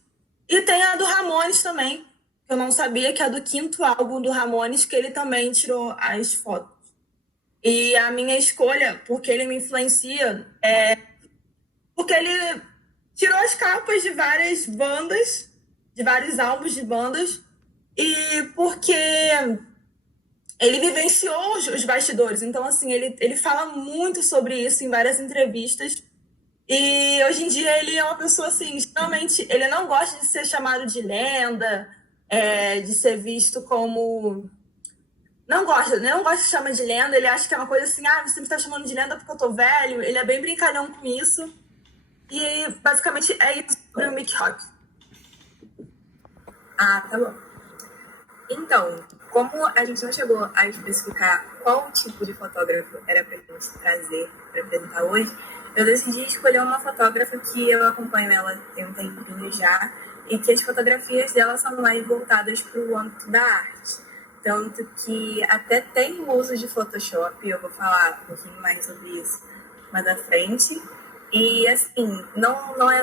E tem a do Ramones também. Eu não sabia que é do 5º álbum do Ramones, que ele também tirou as fotos. E a minha escolha, porque ele me influencia, é porque ele tirou as capas de várias bandas, de vários álbuns de bandas, e porque ele vivenciou os bastidores. Então, assim, ele fala muito sobre isso em várias entrevistas. E hoje em dia ele é uma pessoa, assim, extremamente... Ele não gosta de ser chamado de lenda, de ser visto como... Não gosta de chamar de lenda. Ele acha que é uma coisa assim, você me está chamando de lenda porque eu tô velho. Ele é bem brincalhão com isso. E, basicamente, é isso sobre o Mickey Rock. Tá bom. Então, como a gente não chegou a especificar qual tipo de fotógrafo era para gente trazer para apresentar hoje, eu decidi escolher uma fotógrafa que eu acompanho ela tem um tempinho já e que as fotografias dela são mais voltadas para o âmbito da arte. Tanto que até tem o uso de Photoshop, eu vou falar um pouquinho mais sobre isso mais à frente. E, assim, não é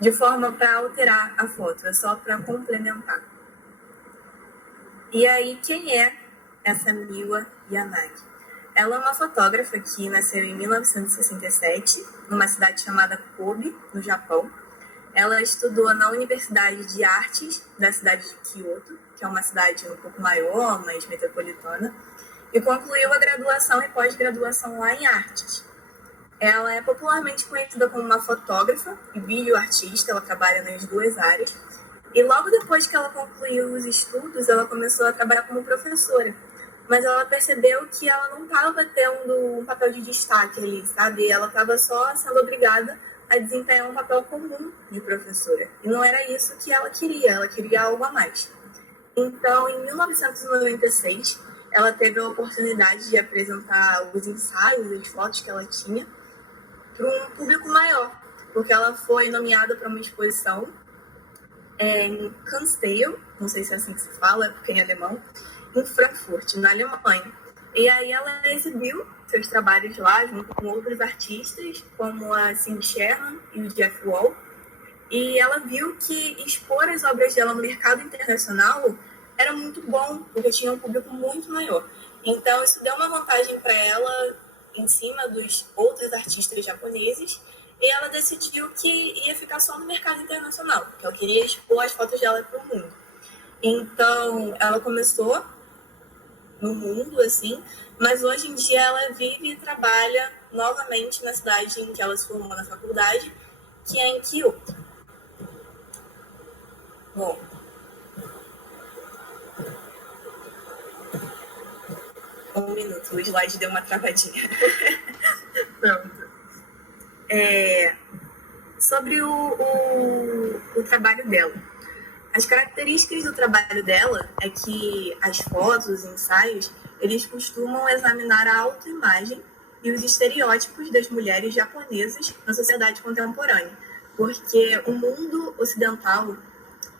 de forma para alterar a foto, é só para complementar. E aí, quem é essa Miwa Yanagi? Ela é uma fotógrafa que nasceu em 1967, numa cidade chamada Kobe, no Japão. Ela estudou na Universidade de Artes da cidade de Kyoto, que é uma cidade um pouco maior, mais metropolitana, e concluiu a graduação e pós-graduação lá em artes. Ela é popularmente conhecida como uma fotógrafa e videoartista, ela trabalha nas duas áreas. E logo depois que ela concluiu os estudos, ela começou a trabalhar como professora. Mas ela percebeu que ela não estava tendo um papel de destaque ali, sabe? Ela estava só sendo obrigada a desempenhar um papel comum de professora. E não era isso que ela queria algo a mais. Então, em 1996, ela teve a oportunidade de apresentar os ensaios, as fotos que ela tinha, para um público maior, porque ela foi nomeada para uma exposição em Kunsthalle, não sei se é assim que se fala, porque em alemão, em Frankfurt, na Alemanha. E aí ela exibiu seus trabalhos lá, junto com outros artistas, como a Cindy Sherman e o Jeff Wall. E ela viu que expor as obras dela no mercado internacional era muito bom, porque tinha um público muito maior. Então, isso deu uma vantagem para ela em cima dos outros artistas japoneses, e ela decidiu que ia ficar só no mercado internacional, que ela queria expor as fotos dela para o mundo. Então, ela começou no mundo, assim, mas hoje em dia ela vive e trabalha novamente na cidade em que ela se formou na faculdade, que é em Kyoto. Bom, um minuto, o slide deu uma travadinha. Pronto. Sobre o trabalho dela. As características do trabalho dela é que as fotos, os ensaios, eles costumam examinar a autoimagem e os estereótipos das mulheres japonesas na sociedade contemporânea, porque o mundo ocidental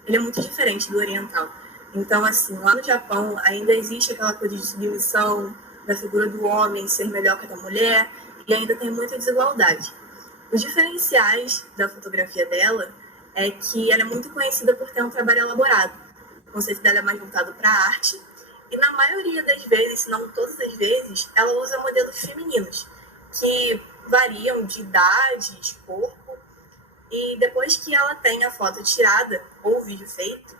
ele é muito diferente do oriental. Então, assim, lá no Japão ainda existe aquela coisa de submissão da figura do homem ser melhor que a da mulher, e ainda tem muita desigualdade. Os diferenciais da fotografia dela é que ela é muito conhecida por ter um trabalho elaborado. O conceito dela é mais voltado para a arte, e na maioria das vezes, se não todas as vezes, ela usa modelos femininos, que variam de idades, corpo, e depois que ela tem a foto tirada ou o vídeo feito,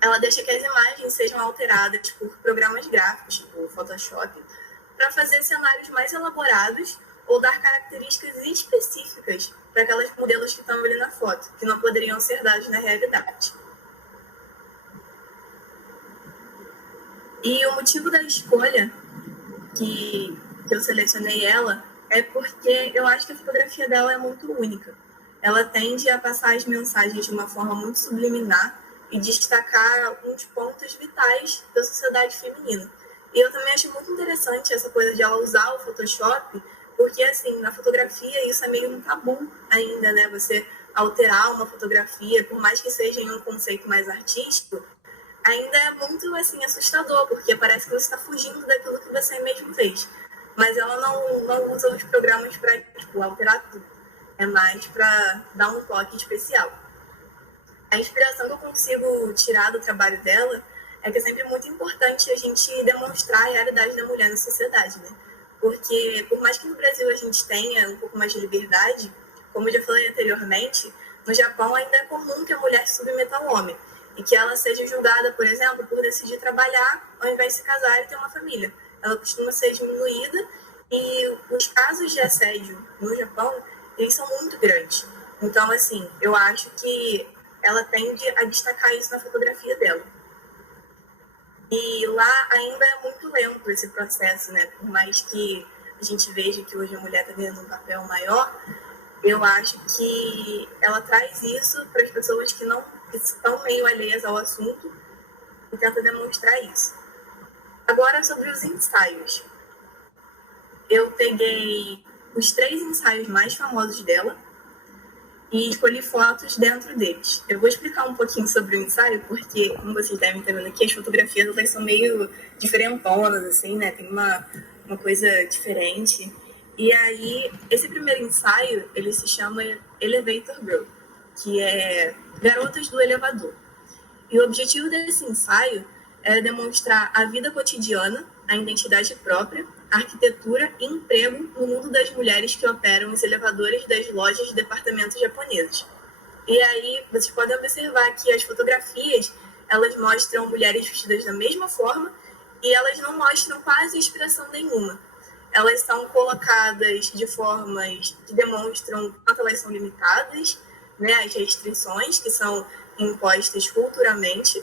ela deixa que as imagens sejam alteradas por programas gráficos, tipo Photoshop, para fazer cenários mais elaborados ou dar características específicas para aquelas modelos que estão ali na foto, que não poderiam ser dadas na realidade. E o motivo da escolha que eu selecionei ela é porque eu acho que a fotografia dela é muito única. Ela tende a passar as mensagens de uma forma muito subliminar e destacar alguns pontos vitais da sociedade feminina. E eu também acho muito interessante essa coisa de ela usar o Photoshop, porque, assim, na fotografia isso é meio um tabu ainda, né? Você alterar uma fotografia, por mais que seja em um conceito mais artístico, ainda é muito, assim, assustador, porque parece que você está fugindo daquilo que você mesmo fez. Mas ela não usa os programas para, tipo, alterar tudo. É mais para dar um toque especial. A inspiração que eu consigo tirar do trabalho dela é que é sempre muito importante a gente demonstrar a realidade da mulher na sociedade, né? Porque, por mais que no Brasil a gente tenha um pouco mais de liberdade, como eu já falei anteriormente, no Japão ainda é comum que a mulher se submeta ao homem e que ela seja julgada, por exemplo, por decidir trabalhar ao invés de se casar e ter uma família. Ela costuma ser diminuída e os casos de assédio no Japão, eles são muito grandes. Então, assim, eu acho que ela tende a destacar isso na fotografia dela. E lá ainda é muito lento esse processo, né? Por mais que a gente veja que hoje a mulher está ganhando um papel maior, eu acho que ela traz isso para as pessoas que não estão meio alheias ao assunto e tenta demonstrar isso. Agora, sobre os ensaios. Eu peguei os 3 ensaios mais famosos dela e escolhi fotos dentro deles. Eu vou explicar um pouquinho sobre o ensaio, porque, como vocês devem estar vendo aqui, as fotografias elas são meio diferentonas, assim, né? Tem uma coisa diferente. E aí, esse primeiro ensaio, ele se chama Elevator Girl, que é Garotas do Elevador. E o objetivo desse ensaio era demonstrar a vida cotidiana, a identidade própria, a arquitetura e emprego no mundo das mulheres que operam os elevadores das lojas de departamentos japoneses. E aí, vocês podem observar que as fotografias, elas mostram mulheres vestidas da mesma forma e elas não mostram quase expressão nenhuma. Elas são colocadas de formas que demonstram quanto elas são limitadas, né, as restrições que são impostas culturalmente,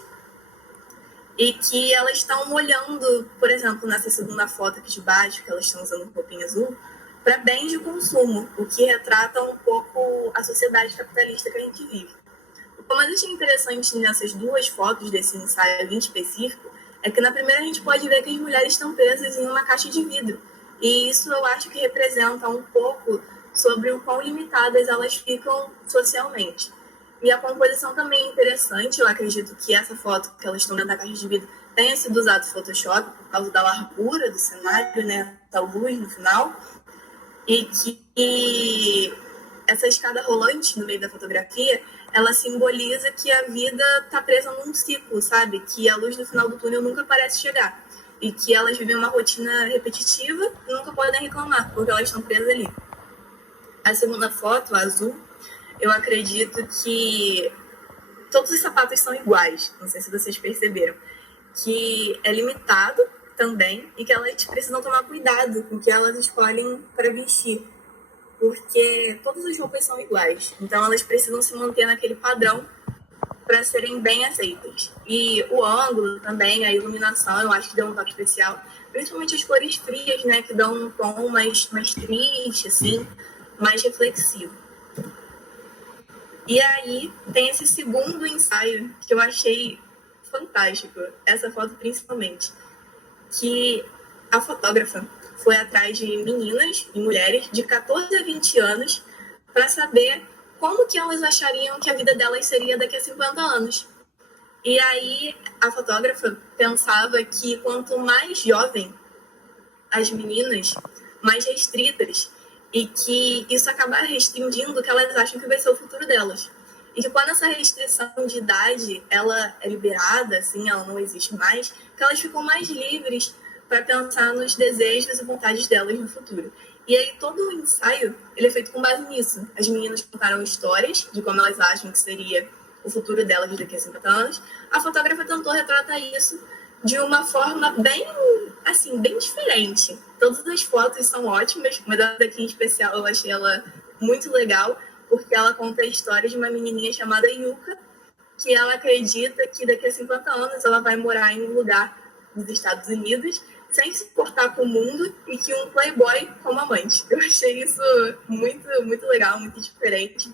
e que elas estão olhando, por exemplo, nessa segunda foto aqui de baixo, que elas estão usando roupinha azul, para bens de consumo, o que retrata um pouco a sociedade capitalista que a gente vive. O que eu mais achei interessante nessas 2 fotos desse ensaio em específico é que na primeira a gente pode ver que as mulheres estão presas em uma caixa de vidro, e isso eu acho que representa um pouco sobre o quão limitadas elas ficam socialmente. E a composição também é interessante. Eu acredito que essa foto que elas estão dentro da caixa de vidro tenha sido usado Photoshop por causa da largura do cenário, né, da luz no final. E que essa escada rolante no meio da fotografia, ela simboliza que a vida está presa num ciclo, sabe? Que a luz no final do túnel nunca parece chegar. E que elas vivem uma rotina repetitiva e nunca podem reclamar, porque elas estão presas ali. A segunda foto, a azul, eu acredito que todos os sapatos são iguais, não sei se vocês perceberam, que é limitado também e que elas precisam tomar cuidado com o que elas escolhem para vestir, porque todas as roupas são iguais, então elas precisam se manter naquele padrão para serem bem aceitas. E o ângulo também, a iluminação, eu acho que deu um toque especial, principalmente as cores frias, né, que dão um tom mais triste, assim, mais reflexivo. E aí tem esse segundo ensaio que eu achei fantástico, essa foto principalmente, que a fotógrafa foi atrás de meninas e mulheres de 14 a 20 anos para saber como que elas achariam que a vida delas seria daqui a 50 anos. E aí a fotógrafa pensava que quanto mais jovem as meninas, mais restritas, e que isso acaba restringindo o que elas acham que vai ser o futuro delas. E que quando essa restrição de idade ela é liberada, assim, ela não existe mais, que elas ficam mais livres para pensar nos desejos e vontades delas no futuro. E aí todo o ensaio ele é feito com base nisso. As meninas contaram histórias de como elas acham que seria o futuro delas daqui a 50 anos. A fotógrafa tentou retratar isso de uma forma bem diferente. Todas as fotos são ótimas, mas essa daqui em especial eu achei ela muito legal, porque ela conta a história de uma menininha chamada Yuka, que ela acredita que daqui a 50 anos ela vai morar em um lugar nos Estados Unidos, sem se importar com o mundo, e que um playboy como amante. Eu achei isso muito, muito legal, muito diferente.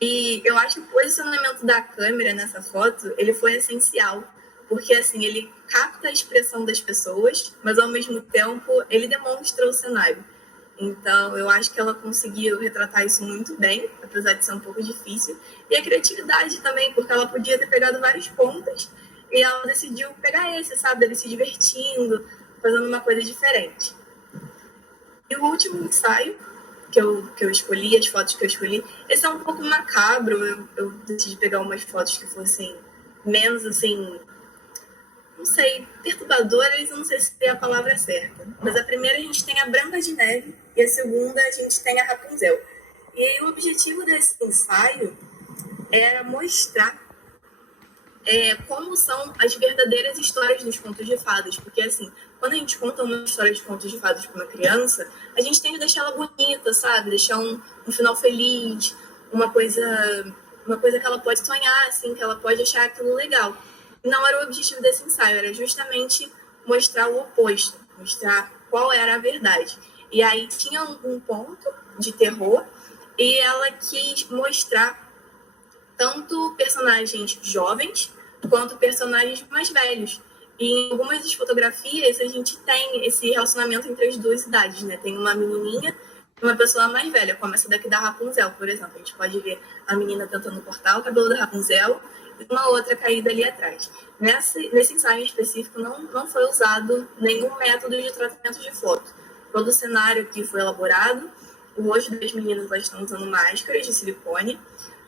E eu acho que o posicionamento da câmera nessa foto, ele foi essencial, porque assim, ele capta a expressão das pessoas, mas ao mesmo tempo ele demonstra o cenário. Então, eu acho que ela conseguiu retratar isso muito bem, apesar de ser um pouco difícil, e a criatividade também, porque ela podia ter pegado vários pontos e ela decidiu pegar esse, sabe? Ele se divertindo, fazendo uma coisa diferente. E o último ensaio que eu escolhi, as fotos que eu escolhi, esse é um pouco macabro. Eu decidi pegar umas fotos que fossem menos, assim, não sei, perturbadoras, eu não sei se é a palavra certa. Mas a primeira a gente tem a Branca de Neve e a segunda a gente tem a Rapunzel. E aí o objetivo desse ensaio era mostrar como são as verdadeiras histórias dos contos de fadas. Porque, assim, quando a gente conta uma história de contos de fadas para uma criança, a gente tem que deixar ela bonita, sabe? Deixar um final feliz, uma coisa que ela pode sonhar, assim, que ela pode achar aquilo legal. Não era o objetivo desse ensaio, era justamente mostrar o oposto, mostrar qual era a verdade. E aí tinha um ponto de terror e ela quis mostrar tanto personagens jovens quanto personagens mais velhos. E em algumas das fotografias a gente tem esse relacionamento entre as duas idades, né? Tem uma menininha e uma pessoa mais velha, como essa daqui da Rapunzel, por exemplo. A gente pode ver a menina tentando cortar o cabelo da Rapunzel e uma outra caída ali atrás. Nesse ensaio específico não foi usado nenhum método de tratamento de foto. Todo o cenário aqui foi elaborado, o rosto das meninas elas estão usando máscaras de silicone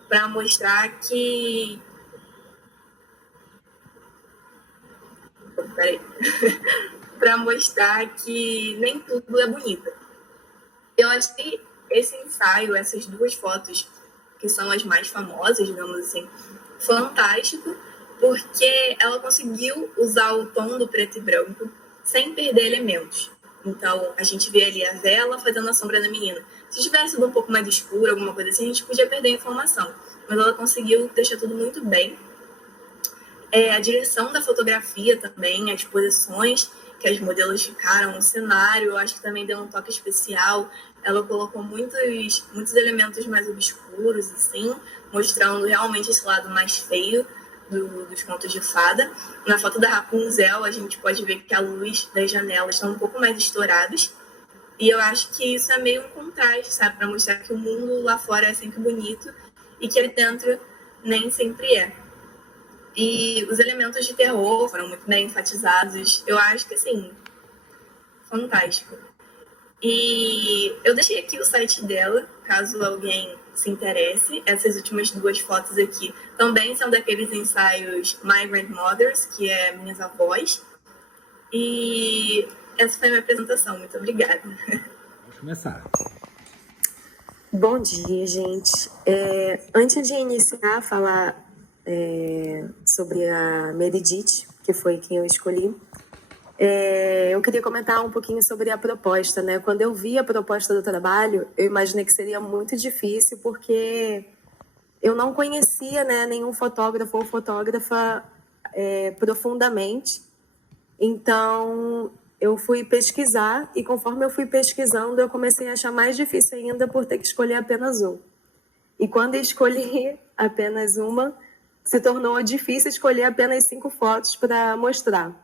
para mostrar que... para mostrar que nem tudo é bonito. Eu achei esse ensaio, essas duas fotos, que são as mais famosas, digamos assim, fantástico, porque ela conseguiu usar o tom do preto e branco sem perder elementos. Então, a gente vê ali a vela fazendo a sombra da menina. Se tivesse sido um pouco mais escuro, alguma coisa assim, a gente podia perder a informação. Mas ela conseguiu deixar tudo muito bem. A direção da fotografia também, as posições que as modelos ficaram, o cenário, eu acho que também deu um toque especial. Ela colocou muitos elementos mais obscuros, assim, mostrando realmente esse lado mais feio dos contos de fada. Na foto da Rapunzel, a gente pode ver que a luz das janelas está um pouco mais estouradas. E eu acho que isso é meio um contraste, sabe? Para mostrar que o mundo lá fora é sempre bonito e que ali dentro nem sempre é. E os elementos de terror foram muito bem enfatizados. Eu acho que, assim, fantástico. E eu deixei aqui o site dela, caso alguém se interesse. Essas últimas duas fotos aqui também são daqueles ensaios My Grandmothers, que é Minhas Avós. E essa foi a minha apresentação. Muito obrigada. Vamos começar. Bom dia, gente. Antes de iniciar a falar sobre a Meredith, que foi quem eu escolhi, eu queria comentar um pouquinho sobre a proposta, né? Quando eu vi a proposta do trabalho, eu imaginei que seria muito difícil, porque eu não conhecia, né, nenhum fotógrafo ou fotógrafa profundamente. Então, eu fui pesquisar, e conforme eu fui pesquisando, eu comecei a achar mais difícil ainda por ter que escolher apenas um. E quando eu escolhi apenas uma, se tornou difícil escolher apenas 5 fotos para mostrar.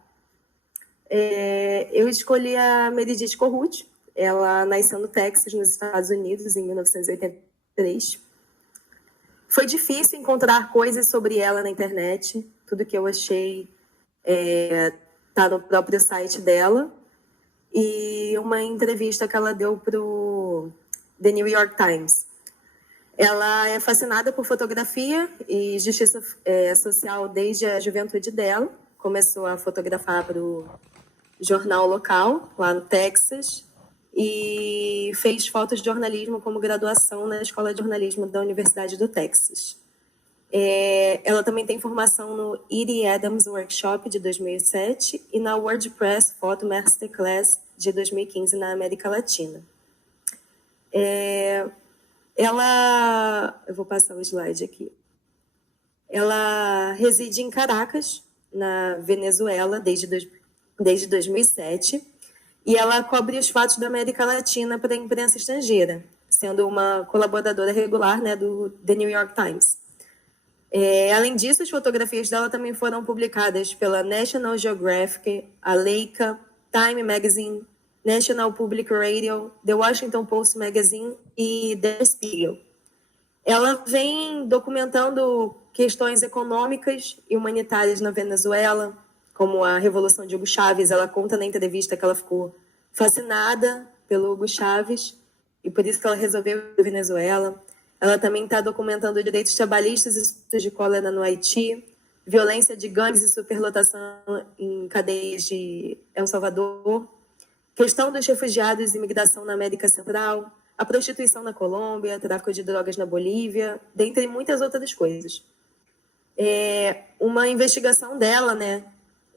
Eu escolhi a Meredith Corrute. Ela nasceu no Texas, nos Estados Unidos, em 1983. Foi difícil encontrar coisas sobre ela na internet. Tudo que eu achei está no próprio site dela. E uma entrevista que ela deu para o The New York Times. Ela é fascinada por fotografia e justiça social desde a juventude dela. Começou a fotografar para o jornal local, lá no Texas, e fez fotos de jornalismo como graduação na Escola de Jornalismo da Universidade do Texas. Ela também tem formação no E.D. Adams Workshop, de 2007, e na WordPress Photo Masterclass, de 2015, na América Latina. Eu vou passar o slide aqui. Ela reside em Caracas, na Venezuela, desde 2007, e ela cobre os fatos da América Latina para a imprensa estrangeira, sendo uma colaboradora regular, né, do The New York Times. Além disso, as fotografias dela também foram publicadas pela National Geographic, a Leica, Time Magazine, National Public Radio, The Washington Post Magazine e The Spiegel. Ela vem documentando questões econômicas e humanitárias na Venezuela, como a Revolução de Hugo Chávez. Ela conta na entrevista que ela ficou fascinada pelo Hugo Chávez e por isso que ela resolveu ir para a Venezuela. Ela também está documentando direitos trabalhistas e surtos de cólera no Haiti, violência de gangues e superlotação em cadeias de El Salvador, questão dos refugiados e imigração na América Central, a prostituição na Colômbia, tráfico de drogas na Bolívia, dentre muitas outras coisas. Uma investigação dela, né,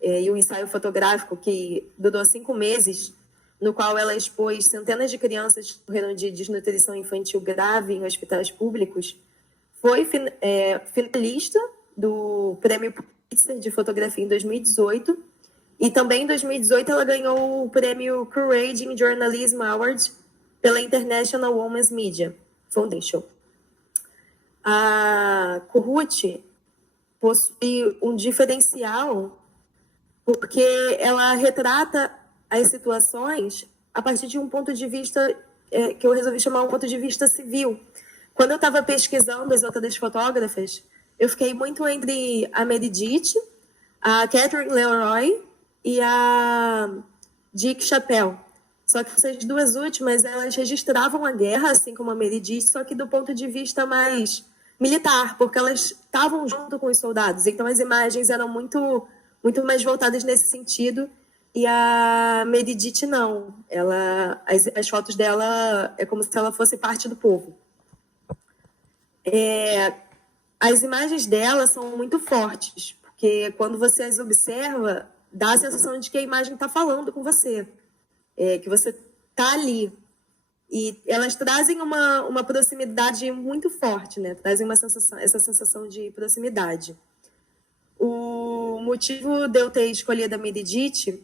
e um ensaio fotográfico que durou 5 meses, no qual ela expôs centenas de crianças que morreram de desnutrição infantil grave em hospitais públicos, foi finalista do Prêmio Pulitzer de Fotografia em 2018, e também em 2018 ela ganhou o Prêmio Courage in Journalism Award pela International Women's Media Foundation. A Kohut possui um diferencial porque ela retrata as situações a partir de um ponto de vista que eu resolvi chamar um ponto de vista civil. Quando eu estava pesquisando as outras fotógrafas, eu fiquei muito entre a Meredith, a Catherine Leroy e a Dick Chappelle. Só que essas duas últimas, elas registravam a guerra, assim como a Meredith, só que do ponto de vista mais militar, porque elas estavam junto com os soldados. Então, as imagens eram muito mais voltadas nesse sentido. E a Meredith, não. As fotos dela é como se ela fosse parte do povo. As imagens dela são muito fortes, porque quando você as observa, dá a sensação de que a imagem está falando com você. Que você está ali. E elas trazem uma proximidade muito forte, né? Trazem essa sensação de proximidade. O motivo de eu ter escolhido a Meredith,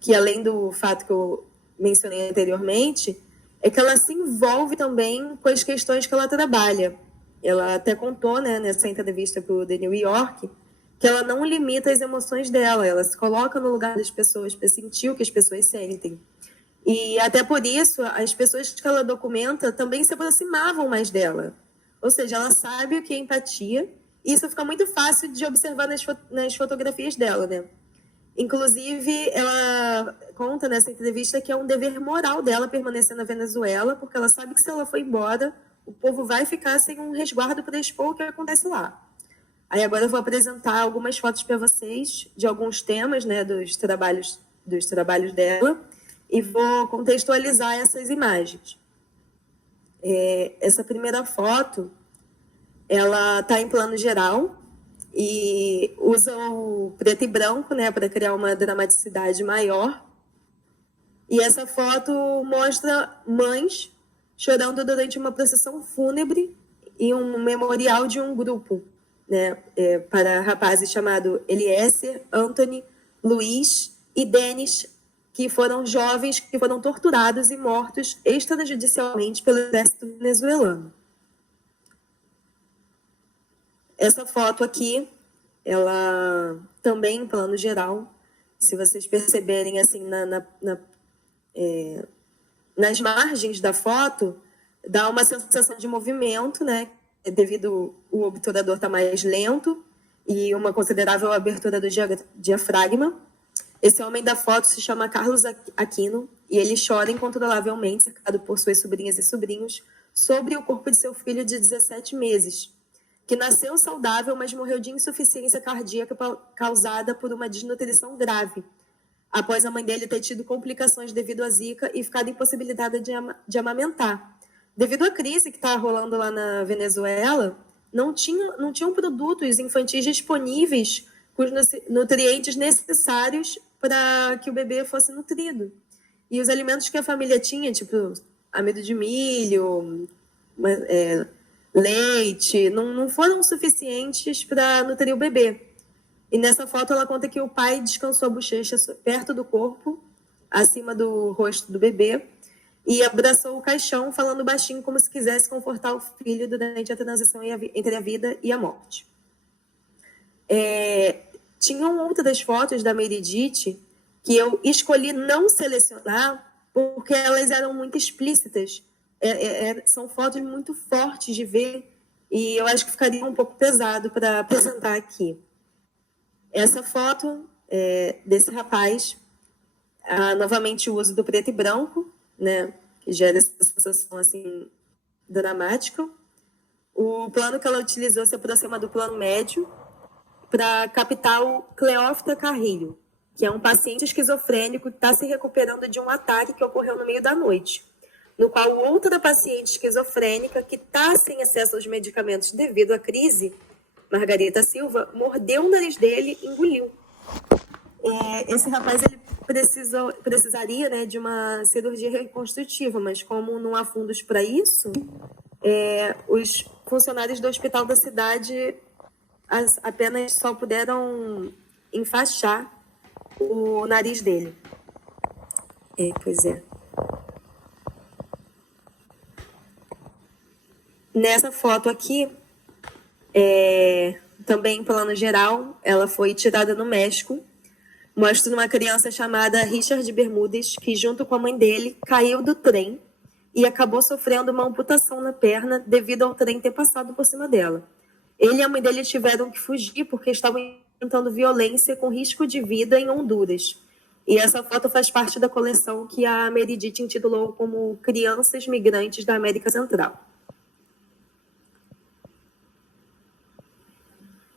que além do fato que eu mencionei anteriormente, é que ela se envolve também com as questões que ela trabalha. Ela até contou, né, nessa entrevista para o The New York, que ela não limita as emoções dela, ela se coloca no lugar das pessoas para sentir o que as pessoas sentem. E até por isso, as pessoas que ela documenta também se aproximavam mais dela. Ou seja, ela sabe o que é empatia, e isso fica muito fácil de observar nas fotografias dela, né? Inclusive, ela conta nessa entrevista que é um dever moral dela permanecer na Venezuela, porque ela sabe que se ela for embora, o povo vai ficar sem um resguardo para expor o que acontece lá. Aí agora eu vou apresentar algumas fotos para vocês de alguns temas, né, dos trabalhos dela, e vou contextualizar essas imagens. Essa primeira foto, ela está em plano geral e usa o preto e branco, né, para criar uma dramaticidade maior. E essa foto mostra mães chorando durante uma procissão fúnebre e um memorial de um grupo, né, para rapazes chamado Eliezer, Anthony, Luiz e Denis, que foram jovens que foram torturados e mortos extrajudicialmente pelo exército venezuelano. Essa foto aqui, ela também em plano geral, se vocês perceberem assim nas margens da foto, dá uma sensação de movimento, né? Devido o obturador estar mais lento e uma considerável abertura do diafragma. Esse homem da foto se chama Carlos Aquino e ele chora incontrolavelmente, cercado por suas sobrinhas e sobrinhos, sobre o corpo de seu filho de 17 meses, que nasceu saudável, mas morreu de insuficiência cardíaca causada por uma desnutrição grave, após a mãe dele ter tido complicações devido à zika e ficado impossibilitada de amamentar. Devido à crise que está rolando lá na Venezuela, não tinham produtos infantis disponíveis com os nutrientes necessários para que o bebê fosse nutrido. E os alimentos que a família tinha, tipo amido de milho, leite, não foram suficientes para nutrir o bebê. E nessa foto ela conta que o pai descansou a bochecha perto do corpo, acima do rosto do bebê, e abraçou o caixão, falando baixinho como se quisesse confortar o filho durante a transição entre a vida e a morte. Tinham outras fotos da Meredith que eu escolhi não selecionar porque elas eram muito explícitas são fotos muito fortes de ver e eu acho que ficaria um pouco pesado para apresentar aqui. Essa foto desse rapaz, novamente o uso do preto e branco, né, que gera essa sensação assim, dramática. O plano que ela utilizou se aproxima do plano médio para captar o Cleófita Carrilho, que é um paciente esquizofrênico que está se recuperando de um ataque que ocorreu no meio da noite, no qual outra paciente esquizofrênica que está sem acesso aos medicamentos devido à crise, Margareta Silva, mordeu o nariz dele e engoliu. Esse rapaz ele precisaria, né, de uma cirurgia reconstrutiva, mas como não há fundos para isso, os funcionários do hospital da cidade apenas só puderam enfaixar o nariz dele. Pois é. Nessa foto aqui, também em plano geral, ela foi tirada no México. Mostra uma criança chamada Richard Bermúdez, que junto com a mãe dele caiu do trem e acabou sofrendo uma amputação na perna devido ao trem ter passado por cima dela. Ele e a mãe dele tiveram que fugir porque estavam enfrentando violência com risco de vida em Honduras. E essa foto faz parte da coleção que a Meredith intitulou como Crianças Migrantes da América Central.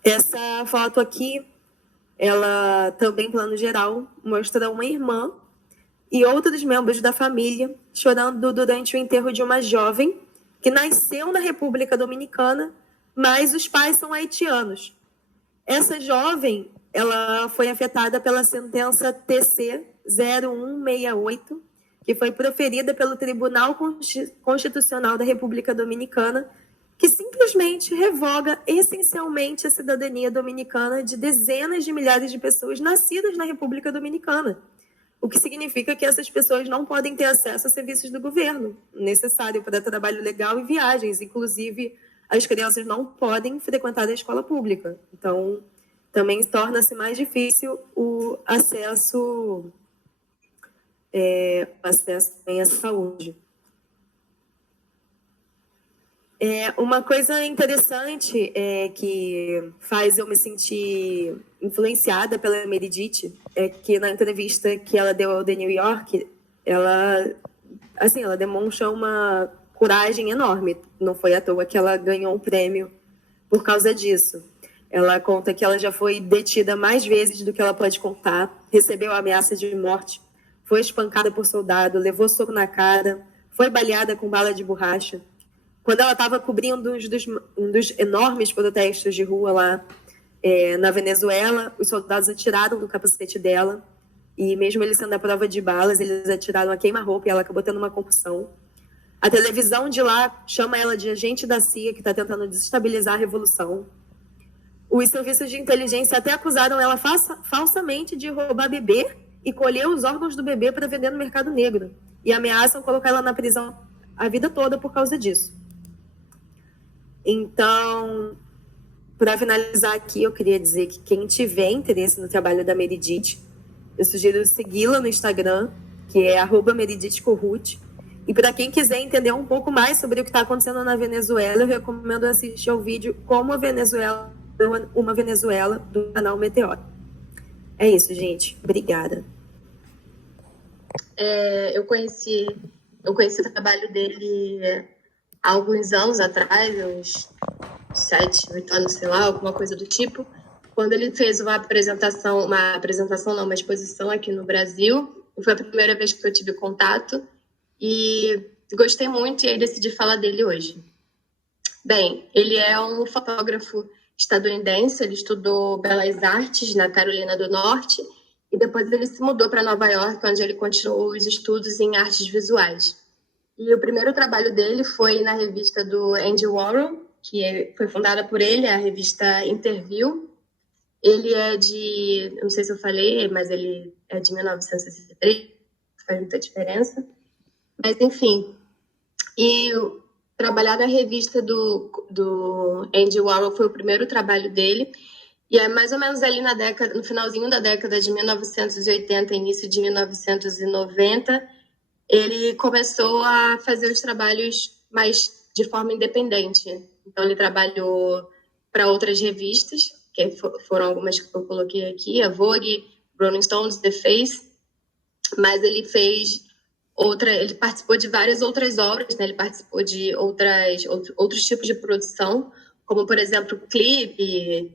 Essa foto aqui, ela também, em plano geral, mostra uma irmã e outros membros da família chorando durante o enterro de uma jovem que nasceu na República Dominicana, mas os pais são haitianos. Essa jovem, ela foi afetada pela sentença TC 0168, que foi proferida pelo Tribunal Constitucional da República Dominicana, que simplesmente revoga essencialmente a cidadania dominicana de dezenas de milhares de pessoas nascidas na República Dominicana, o que significa que essas pessoas não podem ter acesso a serviços do governo, necessário para trabalho legal e viagens. Inclusive, as crianças não podem frequentar a escola pública. Então, também torna-se mais difícil o acesso à saúde. Uma coisa interessante que faz eu me sentir influenciada pela Meredith é que na entrevista que ela deu ao The New York, ela demonstra uma coragem enorme. Não foi à toa que ela ganhou um prêmio por causa disso. Ela conta que ela já foi detida mais vezes do que ela pode contar, recebeu ameaça de morte, foi espancada por soldado, levou soco na cara, foi baleada com bala de borracha. Quando ela estava cobrindo um dos enormes protestos de rua lá na Venezuela, os soldados atiraram no capacete dela, e mesmo ele sendo à prova de balas, eles atiraram a queima-roupa e ela acabou tendo uma concussão. A televisão de lá chama ela de agente da CIA que está tentando desestabilizar a revolução. Os serviços de inteligência até acusaram ela falsamente de roubar bebê e colher os órgãos do bebê para vender no mercado negro, e ameaçam colocar ela na prisão a vida toda por causa disso. Então, para finalizar aqui, eu queria dizer que quem tiver interesse no trabalho da Meredith, eu sugiro segui-la no Instagram, que é @meredithcorrut. E para quem quiser entender um pouco mais sobre o que está acontecendo na Venezuela, eu recomendo assistir ao vídeo Como a Venezuela, uma Venezuela, do canal Meteoro. É isso, gente. Obrigada. Eu conheci o trabalho dele há alguns anos atrás, uns 7, 8 anos, sei lá, alguma coisa do tipo, quando ele fez uma exposição aqui no Brasil. Foi a primeira vez que eu tive contato e gostei muito, e aí decidi falar dele hoje. Bem, ele é um fotógrafo estadunidense, ele estudou Belas Artes na Carolina do Norte e depois ele se mudou para Nova York, onde ele continuou os estudos em artes visuais. E o primeiro trabalho dele foi na revista do Andy Warhol, que foi fundada por ele, a revista Interview. Ele não sei se eu falei, mas ele é de 1963, faz muita diferença. Mas, enfim, e trabalhar na revista do Andy Warhol foi o primeiro trabalho dele, e é mais ou menos ali no finalzinho da década de 1980, início de 1990, ele começou a fazer os trabalhos mais de forma independente. Então, ele trabalhou para outras revistas, que foram algumas que eu coloquei aqui, a Vogue, Rolling Stones, The Face, mas ele ele participou de várias outras obras, né? Ele participou de outros tipos de produção, como, por exemplo, clipe,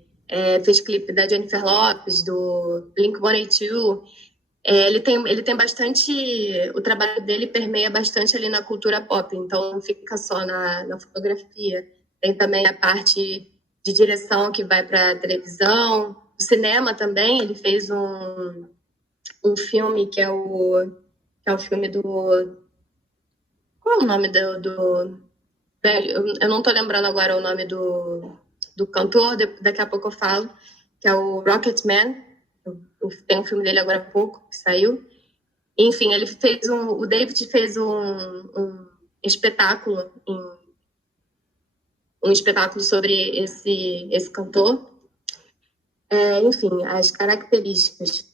fez clipe da Jennifer Lopez, do Blink-182. Ele tem bastante... O trabalho dele permeia bastante ali na cultura pop, então não fica só na fotografia. Tem também a parte de direção que vai para a televisão, o cinema também. Ele fez um filme que é o filme do... Qual é o nome do eu não estou lembrando agora o nome do cantor, daqui a pouco eu falo, que é o Rocketman. Tem um filme dele agora há pouco, que saiu. Enfim, o David fez um espetáculo, sobre esse cantor. Enfim, as características.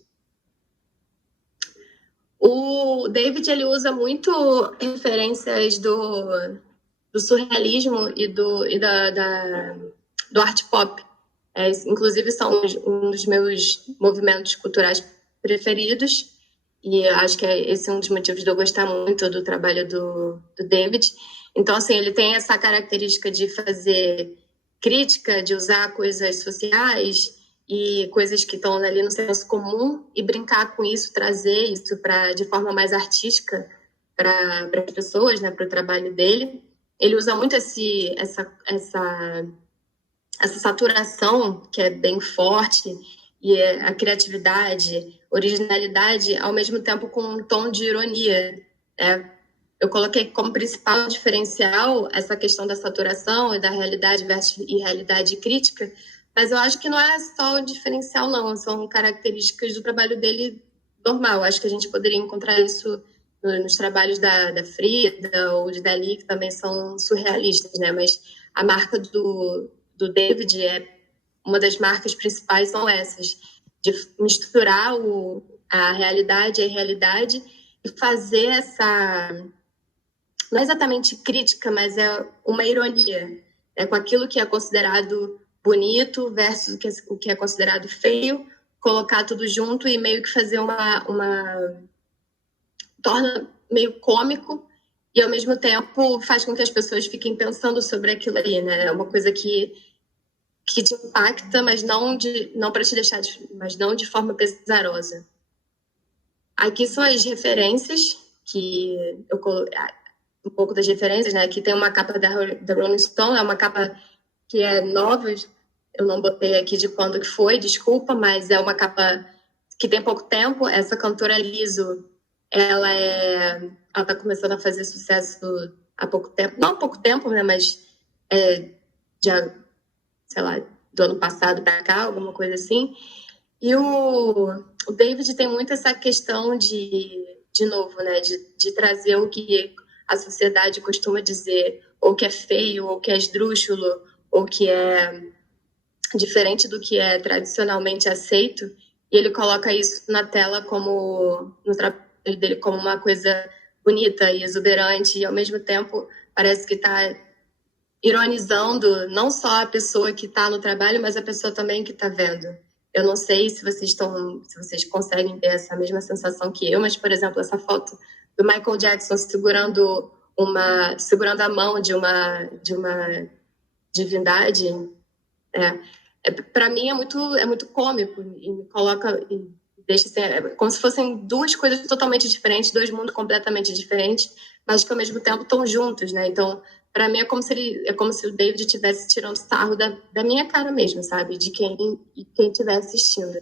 O David, ele usa muito referências do surrealismo e do art pop. Inclusive, são um dos meus movimentos culturais preferidos, e acho que esse é um dos motivos de eu gostar muito do trabalho do David. Então, assim, ele tem essa característica de fazer crítica, de usar coisas sociais e coisas que estão ali no senso comum e brincar com isso, trazer isso de forma mais artística para as pessoas, né, para o trabalho dele. Ele usa muito essa saturação, que é bem forte, e a criatividade, originalidade, ao mesmo tempo com um tom de ironia. Eu coloquei como principal diferencial essa questão da saturação e da realidade versus irrealidade crítica, mas eu acho que não é só o diferencial, não. São características do trabalho dele normal. Acho que a gente poderia encontrar isso nos trabalhos da Frida ou de Dali, que também são surrealistas, né? Mas a marca do David uma das marcas principais são essas, de misturar a realidade e a irrealidade e fazer não é exatamente crítica, mas é uma ironia, com aquilo que é considerado bonito versus o que é considerado feio, colocar tudo junto e meio que fazer torna meio cômico e, ao mesmo tempo, faz com que as pessoas fiquem pensando sobre aquilo ali, né? É uma coisa que te impacta, mas não para te deixar, mas não de forma pesarosa. Aqui são as referências, um pouco das referências, né? Aqui tem uma capa da Rolling Stone, é uma capa que é nova, eu não botei aqui de quando que foi, desculpa, mas é uma capa que tem pouco tempo. Essa cantora Lizzo, ela tá começando a fazer sucesso há pouco tempo, não há pouco tempo, né? Mas já, sei lá, do ano passado para cá, alguma coisa assim. E o David tem muito essa questão de novo, né? De trazer o que a sociedade costuma dizer, ou que é feio, ou que é esdrúxulo, ou que é diferente do que é tradicionalmente aceito, e ele coloca isso na tela no trabalho dele como uma coisa bonita e exuberante, e ao mesmo tempo parece que está ironizando não só a pessoa que está no trabalho, mas a pessoa também que está vendo. Eu não sei se vocês conseguem ter essa mesma sensação que eu, mas, por exemplo, essa foto do Michael Jackson segurando a mão de uma divindade, para mim é muito cômico e me coloca e deixa assim, como se fossem duas coisas totalmente diferentes, dois mundos completamente diferentes, mas que ao mesmo tempo estão juntos, né? Então, para mim é como se o David estivesse tirando sarro da minha cara mesmo, sabe? De quem estiver assistindo.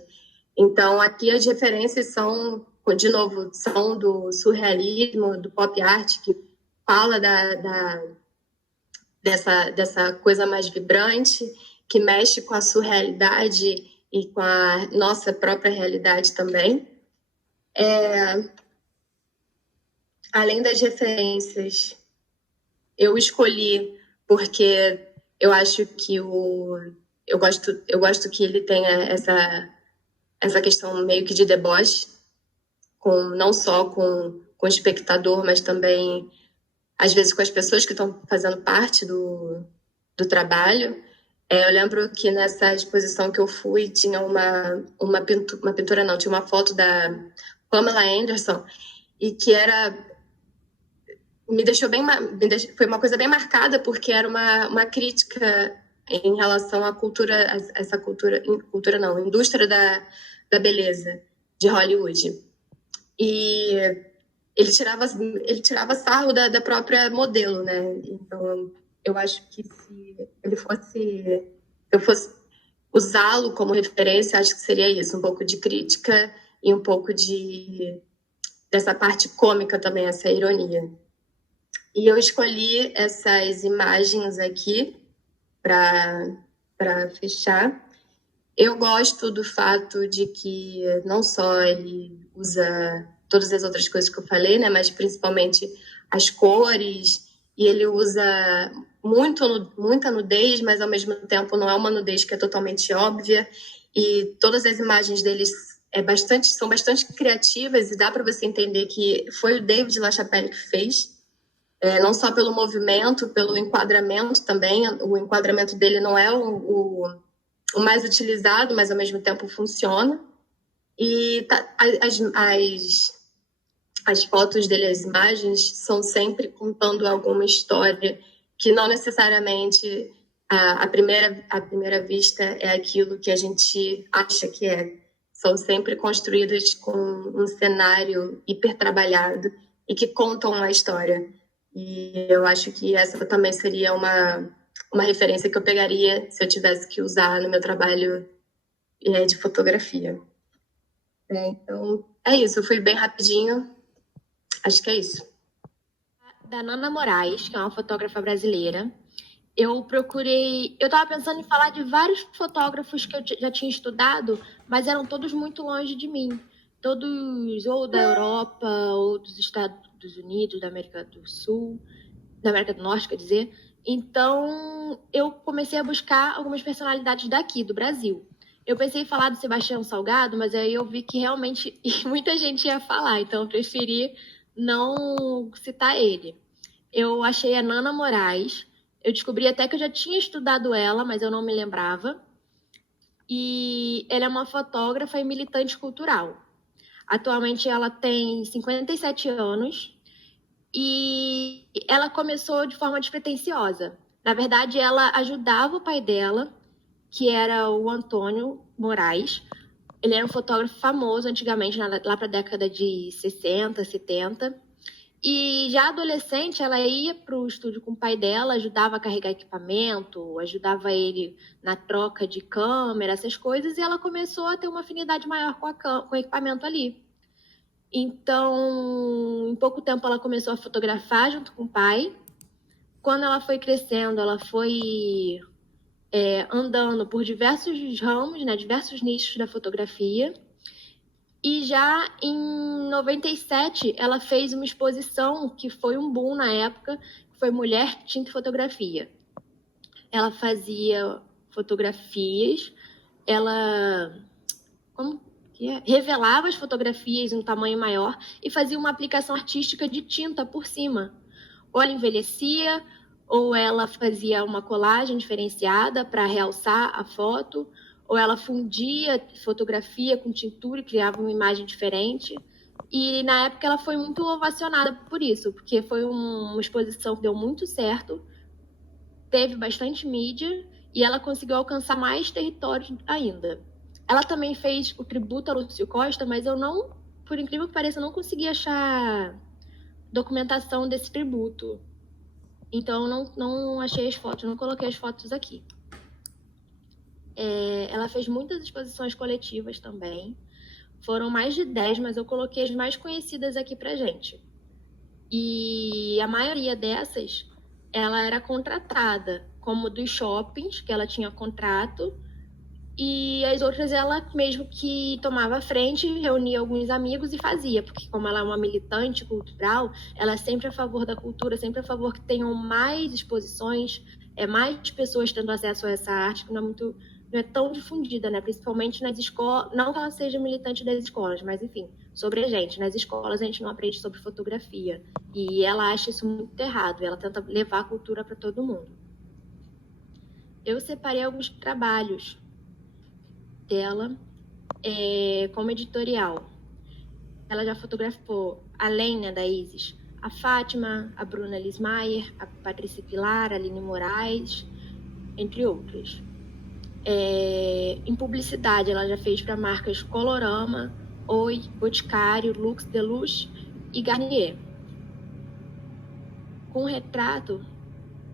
Então, aqui as referências são, de novo, são do surrealismo, do pop art, que fala dessa coisa mais vibrante, que mexe com a surrealidade e com a nossa própria realidade também. Além das referências, eu escolhi porque eu acho que eu gosto que ele tenha essa questão meio que de deboche, não só com com o espectador, mas também, às vezes, com as pessoas que estão fazendo parte do trabalho. Eu lembro que nessa exposição que eu fui, tinha uma pintura não, tinha uma foto da Pamela Anderson, e que foi uma coisa bem marcada, porque era uma crítica em relação à indústria da beleza de Hollywood. E ele tirava sarro da própria modelo, né? Então, eu acho que se eu fosse usá-lo como referência, acho que seria isso, um pouco de crítica e um pouco dessa parte cômica também, essa ironia. E eu escolhi essas imagens aqui para fechar. Eu gosto do fato de que não só ele usa todas as outras coisas que eu falei, né, mas principalmente as cores, e ele usa muita nudez, mas ao mesmo tempo não é uma nudez que é totalmente óbvia, e todas as imagens deles são bastante criativas, e dá para você entender que foi o David LaChapelle que fez, não só pelo movimento, pelo enquadramento também. O enquadramento dele não é o mais utilizado, mas ao mesmo tempo funciona. E as fotos dele, as imagens, são sempre contando alguma história que não necessariamente à primeira vista é aquilo que a gente acha que é. São sempre construídas com um cenário hiper trabalhado e que contam uma história. E eu acho que essa também seria uma referência que eu pegaria se eu tivesse que usar no meu trabalho de fotografia. Então, é isso. Eu fui bem rapidinho. Acho que é isso. Da Nana Moraes, que é uma fotógrafa brasileira. Eu estava pensando em falar de vários fotógrafos que eu já tinha estudado, mas eram todos muito longe de mim. Todos ou da Europa, ou dos Estados Unidos, da América do Sul, da América do Norte, quer dizer. Então, eu comecei a buscar algumas personalidades daqui, do Brasil. Eu pensei em falar do Sebastião Salgado, mas aí eu vi que realmente muita gente ia falar, então eu preferi não citar ele. Eu achei a Nana Moraes. Eu descobri até que eu já tinha estudado ela, mas eu não me lembrava. E ela é uma fotógrafa e militante cultural. Atualmente ela tem 57 anos e ela começou de forma despretensiosa. Na verdade, ela ajudava o pai dela, que era o Antônio Moraes. Ele era um fotógrafo famoso antigamente, lá para a década de 60, 70. E já adolescente, ela ia para o estúdio com o pai dela, ajudava a carregar equipamento, ajudava ele na troca de câmera, essas coisas, e ela começou a ter uma afinidade maior com o equipamento ali. Então, em pouco tempo, ela começou a fotografar junto com o pai. Quando ela foi crescendo, ela foi andando por diversos ramos, né, diversos nichos da fotografia. E já em 97, ela fez uma exposição que foi um boom na época, que foi Mulher, Tinta e Fotografia. Ela fazia fotografias, ela revelava as fotografias em um tamanho maior e fazia uma aplicação artística de tinta por cima. Ou ela envelhecia, ou ela fazia uma colagem diferenciada para realçar a foto, ou ela fundia fotografia com tintura e criava uma imagem diferente. E na época ela foi muito ovacionada por isso, porque foi uma exposição que deu muito certo, teve bastante mídia e ela conseguiu alcançar mais territórios ainda. Ela também fez o tributo a Lúcio Costa, mas eu não, por incrível que pareça, não consegui achar documentação desse tributo. Então eu não achei as fotos, não coloquei as fotos aqui. Ela fez muitas exposições coletivas também. Foram mais de 10, mas eu coloquei as mais conhecidas aqui pra gente. E a maioria dessas, ela era contratada, como dos shoppings, que ela tinha contrato, e as outras ela mesmo que tomava a frente, reunia alguns amigos e fazia, porque como ela é uma militante cultural, ela é sempre a favor da cultura, sempre a favor que tenham mais exposições, mais pessoas tendo acesso a essa arte, que não é muito não é tão difundida, né? Principalmente nas escolas, não que ela seja militante das escolas, mas enfim, sobre a gente. Nas escolas a gente não aprende sobre fotografia. E ela acha isso muito errado, ela tenta levar a cultura para todo mundo. Eu separei alguns trabalhos dela como editorial. Ela já fotografou, além, né, da Isis, a Fátima, a Bruna Lismayer, a Patrícia Pilar, a Aline Moraes, entre outras. Em publicidade, ela já fez para marcas Colorama, Oi, Boticário, Lux Deluxe e Garnier. Com retrato,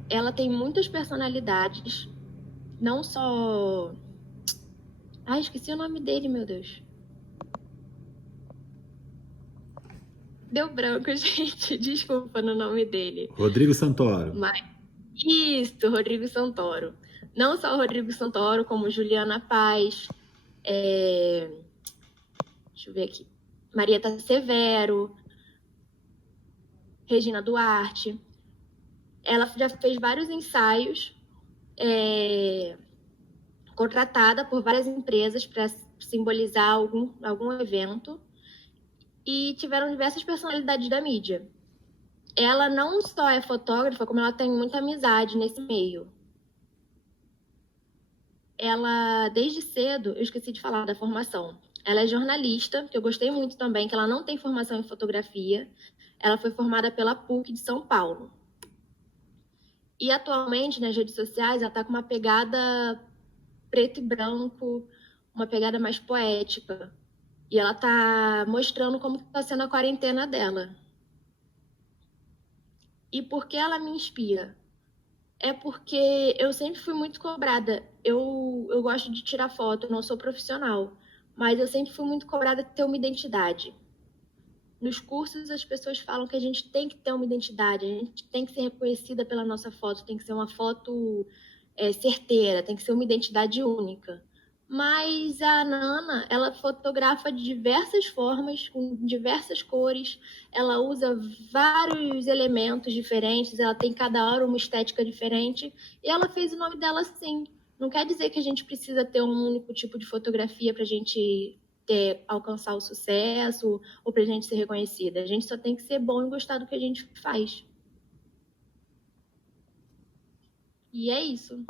ela tem muitas personalidades, não só... esqueci o nome dele, meu Deus. Deu branco, gente. Desculpa no nome dele. Rodrigo Santoro. Isso, Rodrigo Santoro. Não só o Rodrigo Santoro, como Juliana Paz, deixa eu ver aqui, Marieta Severo, Regina Duarte. Ela já fez vários ensaios, contratada por várias empresas para simbolizar algum evento, e tiveram diversas personalidades da mídia. Ela não só é fotógrafa, como ela tem muita amizade nesse meio. Ela, desde cedo, eu esqueci de falar da formação. Ela é jornalista, que eu gostei muito também, que ela não tem formação em fotografia. Ela foi formada pela PUC de São Paulo. E atualmente, nas redes sociais, ela está com uma pegada preto e branco, uma pegada mais poética. E ela está mostrando como está sendo a quarentena dela. E por que ela me inspira? É porque eu sempre fui muito cobrada. Eu gosto de tirar foto, eu não sou profissional, mas eu sempre fui muito cobrada de ter uma identidade. Nos cursos, as pessoas falam que a gente tem que ter uma identidade, a gente tem que ser reconhecida pela nossa foto, tem que ser uma foto certeira, tem que ser uma identidade única. Mas a Nana, ela fotografa de diversas formas, com diversas cores, ela usa vários elementos diferentes, ela tem cada hora uma estética diferente, e ela fez o nome dela assim. Não quer dizer que a gente precisa ter um único tipo de fotografia para a gente alcançar o sucesso ou para a gente ser reconhecida. A gente só tem que ser bom e gostar do que a gente faz. E é isso.